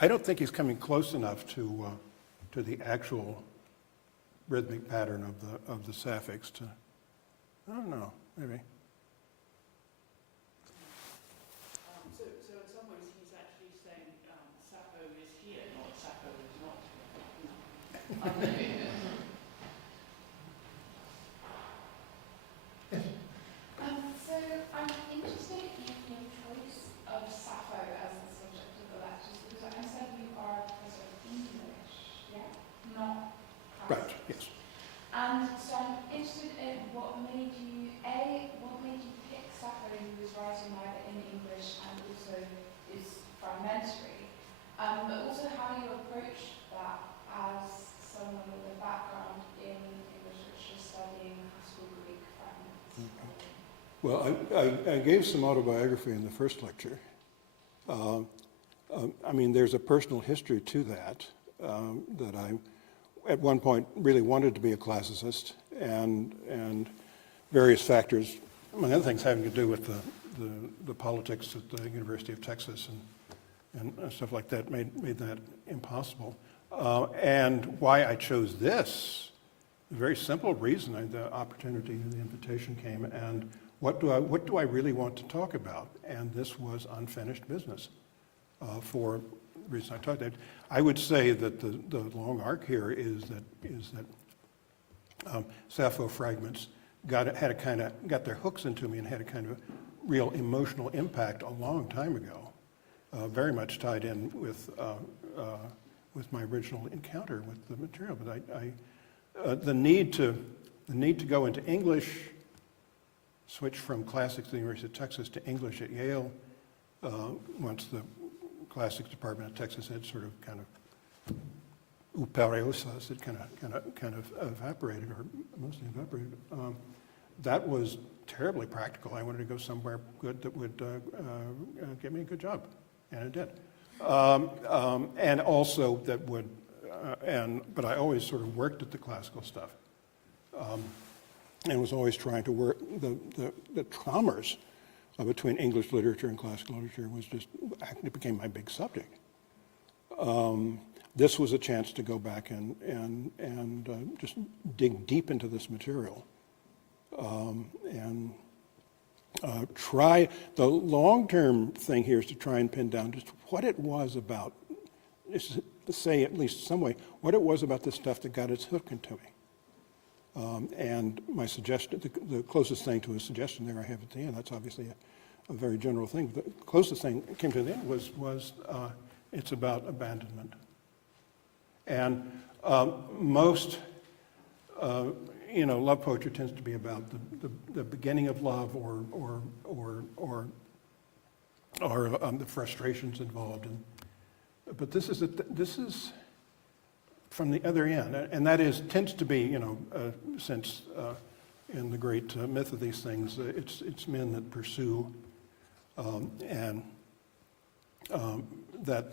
I don't think he's coming close enough to the actual rhythmic pattern of the sapphics to, I don't know, maybe. So in some ways he's actually saying Sappho is here, not Sappho is not here. So I'm interested in your choice of Sappho as the subject of the lectures because I understand you are a professor of English, yeah? Not Right, classics. yes. And so I'm interested in what made you pick Sappho, who was writing neither in English and also is fragmentary, but also how you approach that as someone with a background in English literature studying classical Greek fragments. Well, I gave some autobiography in the first lecture. I mean, there's a personal history to that, that I, at one point, really wanted to be a classicist, and various factors, among other things, having to do with the politics at the University of Texas and stuff like that made that impossible. And why I chose this, a very simple reason, the opportunity, the invitation came, and what do I really want to talk about? And this was unfinished business for the reason I talked about. I would say that the long arc here is that Sappho fragments got their hooks into me and had a kind of real emotional impact a long time ago, very much tied in with my original encounter with the material. But the need to go into English, switch from classics at the University of Texas to English at Yale, once the classics department at Texas had sort of kind of uperosas, it kind of evaporated, or mostly evaporated. That was terribly practical. I wanted to go somewhere good that would get me a good job, and it did. And also that would, but I always sort of worked at the classical stuff, and was always trying to work the traumas between English literature and classical literature it became my big subject. This was a chance to go back and just dig deep into this material, and try, the long-term thing here is to try and pin down just what it was about, just to say at least some way, what it was about this stuff that got its hook into me. And my suggestion, the closest thing to a suggestion there I have at the end, that's obviously a very general thing. The closest thing that came to the end was it's about abandonment. And most, love poetry tends to be about the beginning of love or the frustrations involved. But this is from the other end, and that tends to be, since in the great myth of these things, it's men that pursue, and that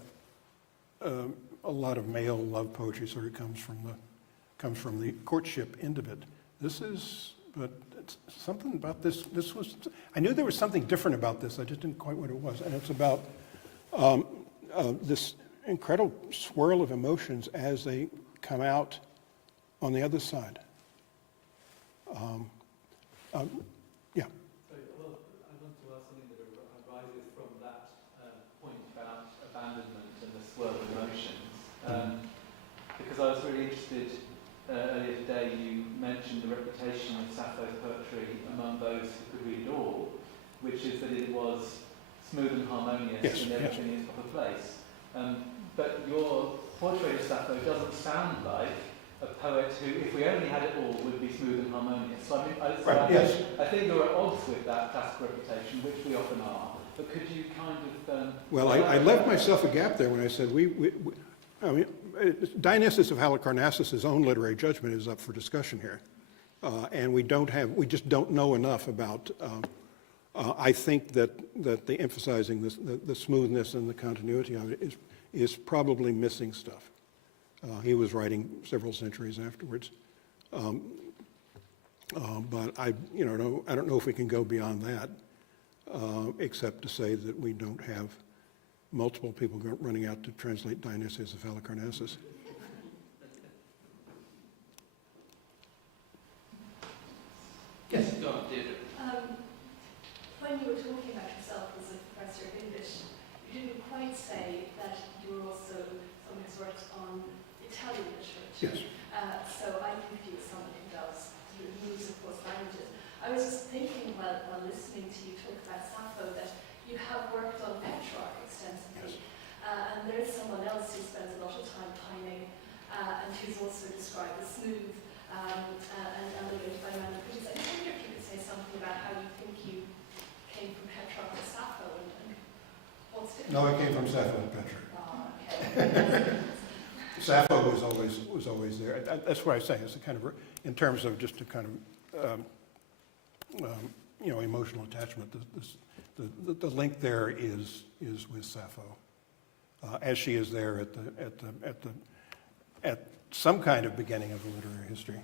a lot of male love poetry sort of comes from the courtship end of it. But it's something about this. I knew there was something different about this. I just didn't quite what it was, and it's about this incredible swirl of emotions as they come out on the other side. Yeah. So, well, I want to ask something that arises from that point about abandonment and the swirl of emotions. Because I was really interested earlier today, you mentioned the reputation of Sappho's poetry among those who could read it all, which is that it was smooth and harmonious and everything in its proper place. But your portrait of Sappho doesn't sound like a poet who, if we only had it all, would be smooth and harmonious. So I think you're at odds with that classical reputation, which we often are. But could you kind of... Well, I left myself a gap there when I said I mean, Dionysius of Halicarnassus' own literary judgment is up for discussion here. And we just don't know enough about, I think that the emphasizing the smoothness and the continuity of it is probably missing stuff. He was writing several centuries afterwards. But I don't know if we can go beyond that, except to say that we don't have multiple people running out to translate Dionysius of Halicarnassus. Yes, go on, Deirdre. When you were talking about yourself as a professor of English, you didn't quite say that you were also someone who's worked on Italian literature. Yes. So I think of you as someone who does, who moves across languages. I was just thinking while listening to you talk about Sappho that you have worked on Petrarch extensively. Yes. And there is someone else who spends a lot of time pining and who's also described as smooth and elevated by manner critics. I just wonder if you could say something about how you think you came from Petrarch to Sappho and what's different. No, I came from Sappho and Petrarch. Oh, okay. Sappho was always there. That's what I say. It's a kind of, in terms of just a kind of, emotional attachment. The link there is with Sappho, as she is there at some kind of beginning of a literary history.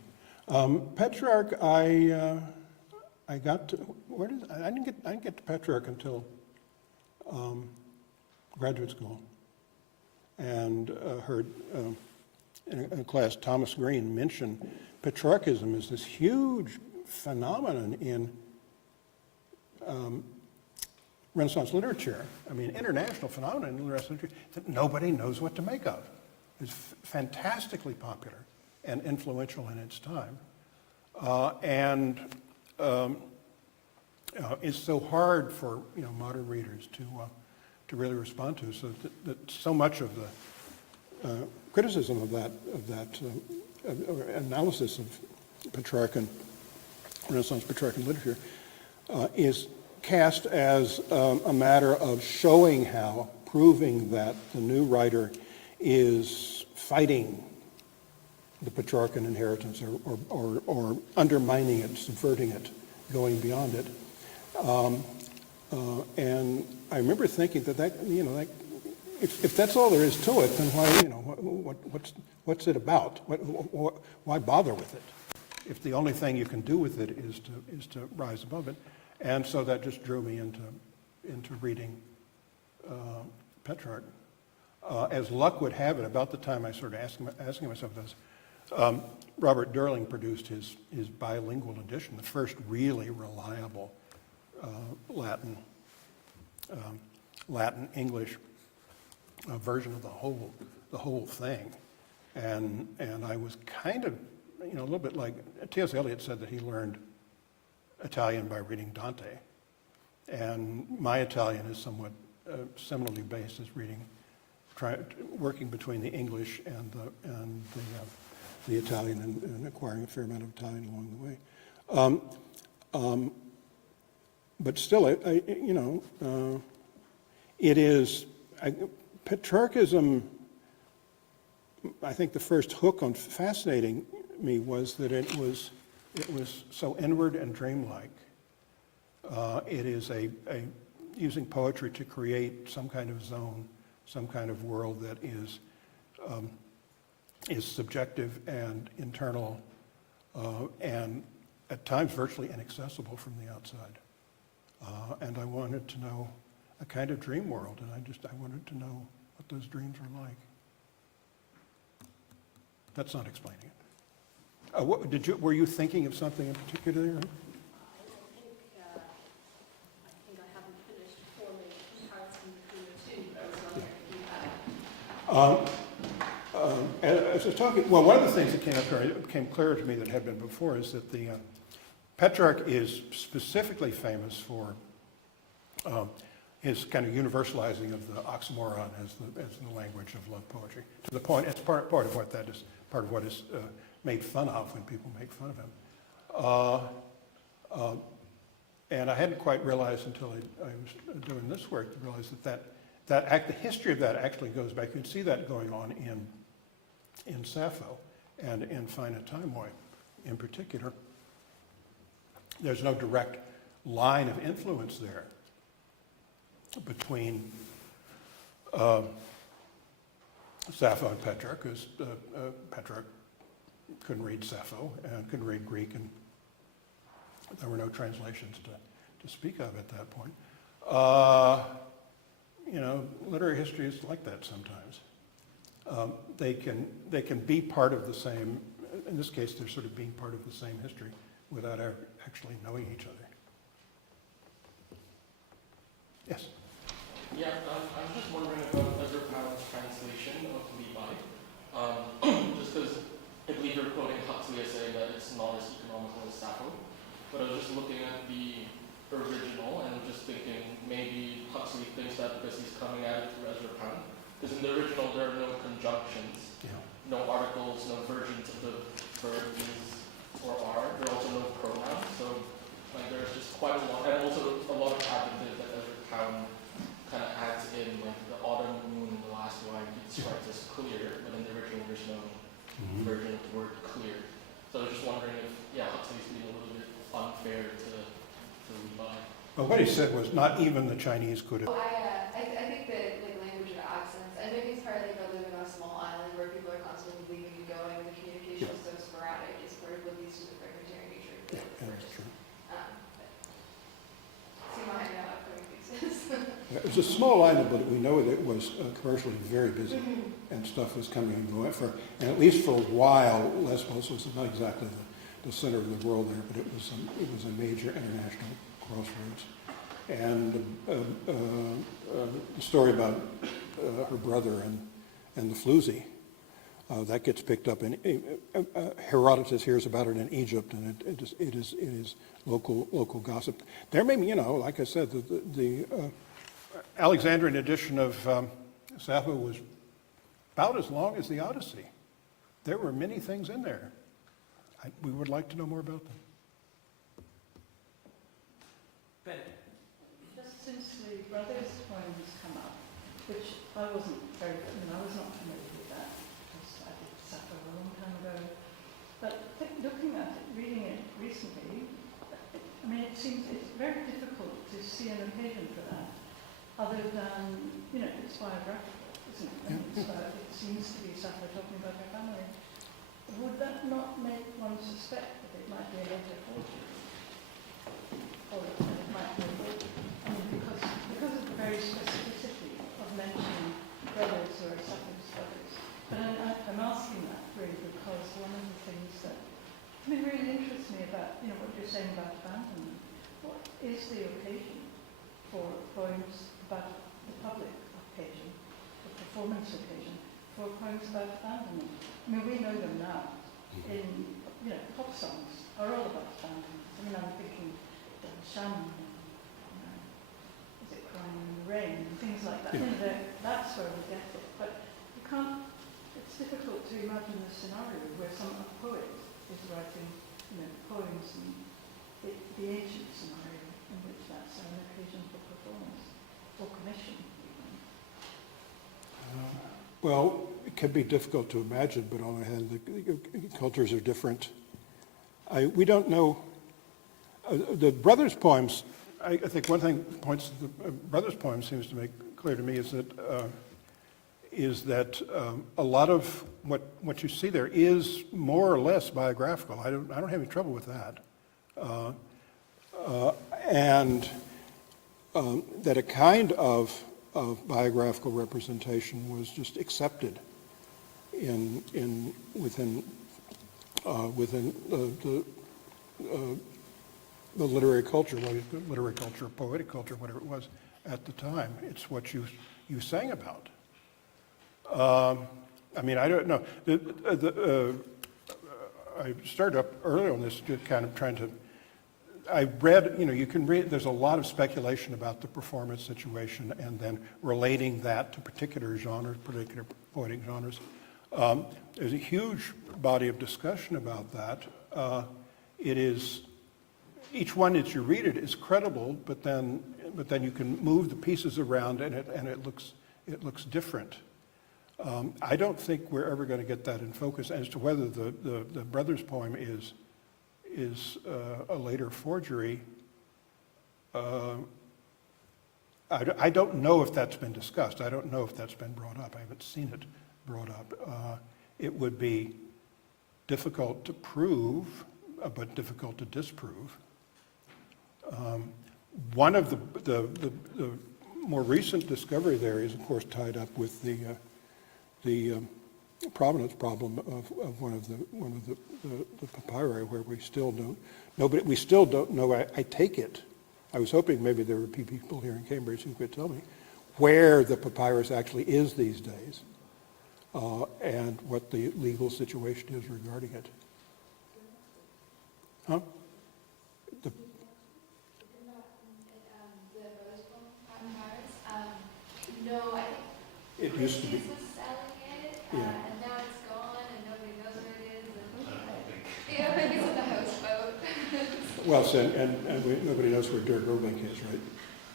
Petrarch, I got to I didn't get to Petrarch until graduate school, and heard in a class Thomas Green mention Petrarchism as this huge phenomenon in Renaissance literature. I mean, international phenomenon in Renaissance literature that nobody knows what to make of. It's fantastically popular and influential in its time, and it's so hard for modern readers to really respond to. So that so much of the criticism of that analysis of Petrarchan, Renaissance Petrarchan literature, is cast as a matter of showing how, proving that the new writer is fighting the Petrarchan inheritance or undermining it, subverting it, going beyond it. And I remember thinking that if that's all there is to it, then why, what's it about? Why bother with it? If the only thing you can do with it is to rise above it. And so that just drew me into reading Petrarch. As luck would have it, about the time I started asking myself this, Robert Durling produced his bilingual edition, the first really reliable Latin English version of the whole thing, and I was kind of a little bit like T.S. Eliot said that he learned Italian by reading Dante, and my Italian is somewhat similarly based as working between the English and the Italian and acquiring a fair amount of Italian along the way. But still, it is Petrarchism. I think the first hook on fascinating me was that it was so inward and dreamlike. It is using poetry to create some kind of zone, some kind of world that is subjective and internal, and at times virtually inaccessible from the outside. And I wanted to know a kind of dream world, and I wanted to know what those dreams are like. That's not explaining it. Were you thinking of something in particular? I think I haven't finished forming a comparison between the two. I was wondering if you had. As I was talking, well, one of the things that became clear to me that had been before is that the Petrarch is specifically famous for his kind of universalizing of the oxymoron as the language of love poetry. To the point, it's part of what that is. Part of what is made fun of when people make fun of him. And I hadn't quite realized until I was doing this work to realize that the history of that actually goes back. You can see that going on in Sappho and in Fina Taimoi in particular. There's no direct line of influence there between Sappho and Petrarch, because Petrarch couldn't read Sappho and couldn't read Greek, and there were no translations to speak of at that point. Literary history is like that sometimes. They can be part of the same, in this case, they're sort of being part of the same history without actually knowing each other. Yes? Yeah, I was just wondering about Ezra Pound's translation of Levi. Just because I believe you're quoting Huxley as saying that it's not as economical as Sappho. But I was just looking at the original and just thinking maybe Huxley thinks that because he's coming at it through Ezra Pound. Because in the original there are no conjunctions, no articles, no versions of the verb is or are. There are also no pronouns. So like there's just quite a lot, and also a lot of adjectives that Ezra Pound kind of adds in, like the autumn moon in the last line, it strikes as clear, but in the original there's no version of the word clear. So I was just wondering if, Huxley's being a little bit unfair to Levi. Well, what he said was not even the Chinese could have. I think that like language of accents, I think it's partly about living on a small island where people are constantly leaving and going, and the communication is so sporadic. It's part of what leads to the fragmentary nature of the That's true. See my hanging out upcoming pieces. It was a small island, but we know that it was commercially very busy, and stuff was coming and going. And at least for a while, Lesbos was not exactly the center of the world there, but it was a major international crossroads. And the story about her brother and the floozy, that gets picked up in Herodotus hears about it in Egypt, and it is local gossip. There may be, like I said, the Alexandrian edition of Sappho was about as long as the Odyssey. There were many things in there. We would like to know more about them. Ben? Just since the brothers' poems come up, which I was not familiar with that, because I did Sappho a long time ago. But looking at it, reading it recently, it seems it's very difficult to see an occasion for that, other than, it's biographical, isn't it? It seems to be Sappho talking about her family. Would that not make one suspect that it might be a later forgery? Or that it might be a forgery? Because of the very specificity of mentioning brothers or Sappho's brothers. But I'm asking that really because one of the things that really interests me about, what you're saying about abandonment. What is the occasion for poems about the public occasion, the performance occasion, for poems about abandonment? We know them now. In pop songs are all about abandonment. I'm thinking Shaman, is it Crying in the Rain, and things like that. That's where we get it. But you can't. It's difficult to imagine a scenario where some poet is writing, poems and the ancient scenario in which that's an occasion for performance or commission. Well, it can be difficult to imagine, but on the other hand, the cultures are different. We don't know. The brothers' poems, I think one thing points to the brothers' poems seems to make clear to me is that a lot of what you see there is more or less biographical. I don't have any trouble with that. And that a kind of biographical representation was just accepted within the literary culture, poetic culture, whatever it was at the time. It's what you sang about. I don't know. I started up earlier on this, just kind of trying to. I read, you can read. There's a lot of speculation about the performance situation, and then relating that to particular genres, particular poetic genres. There's a huge body of discussion about that. It is each one as you read it is credible, but then you can move the pieces around and it looks different. I don't think we're ever going to get that in focus as to whether the Brothers poem is a later forgery. I don't know if that's been discussed. I don't know if that's been brought up. I haven't seen it brought up. It would be difficult to prove, but difficult to disprove. One of the more recent discovery there is, of course, tied up with the provenance problem of one of the papyri, where we still don't know. I take it. I was hoping maybe there would be people here in Cambridge who could tell me where the papyrus actually is these days, and what the legal situation is regarding it. Huh? The Brothers poem papyrus. No, I think It used to be. Christie's was selling it, Yeah. and now it's gone, and nobody knows where it is. And, yeah, maybe it's in the houseboat. Well, so, nobody knows where Dirk Robank is, right?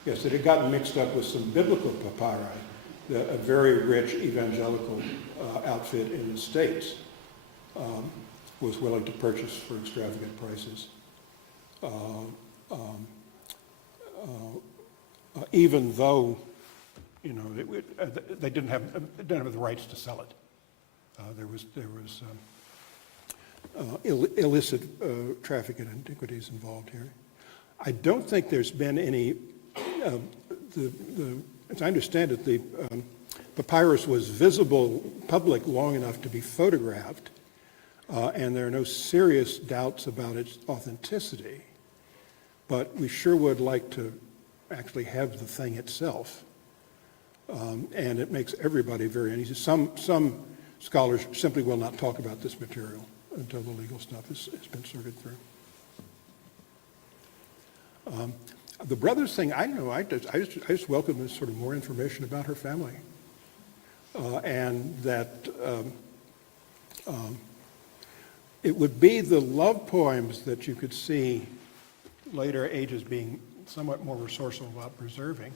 Yes, it had gotten mixed up with some biblical papyri. A very rich evangelical outfit in the States was willing to purchase for extravagant prices, even though, you know, they didn't have the rights to sell it. There was illicit traffic in antiquities involved here. I don't think there's been any, as I understand it, the papyrus was visible public long enough to be photographed, and there are no serious doubts about its authenticity. But we sure would like to actually have the thing itself. And it makes everybody very uneasy. Some scholars simply will not talk about this material until the legal stuff has been sorted through. The Brothers thing, I know, I just welcome this sort of more information about her family. And that it would be the love poems that you could see later ages being somewhat more resourceful about preserving,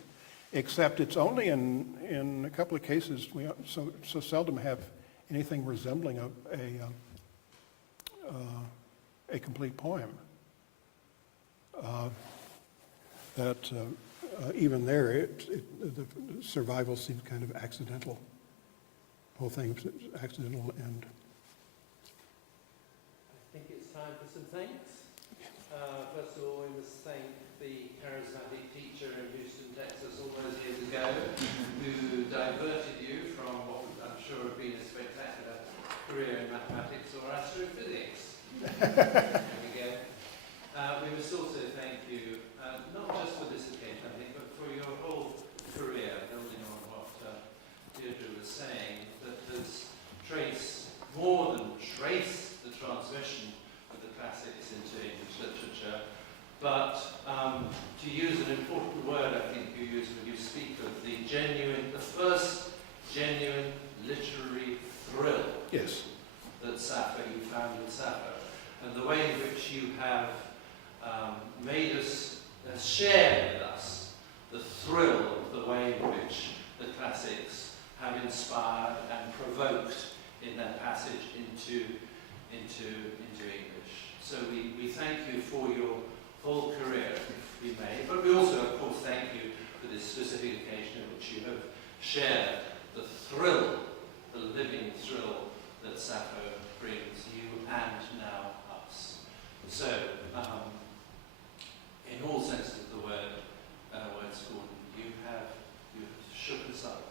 except it's only in a couple of cases we so seldom have anything resembling a complete poem. That even there, the survival seems kind of accidental. The whole thing is accidental, and I think it's time for some thanks. First of all, we must thank the charismatic teacher in Houston, Texas, all those years ago, who diverted you from what I'm sure would have been a spectacular career in mathematics or astrophysics. There we go. We must also thank you, not just for this occasion, I think, but for your whole career, building on what Deirdre was saying, that has more than traced the transmission of the classics into English literature, but to use an important word I think you use when you speak of the first genuine literary thrill. yes, That Sappho, you found with Sappho, and the way in which you have made us, shared with us the thrill of the way in which the classics have inspired and provoked in their passage into English. So we thank you for your whole career, if we may, but we also, of course, thank you for this specific occasion in which you have shared the thrill, the living thrill that Sappho brings you and now us. So, in all senses of the word, Gordon, you have shook us up.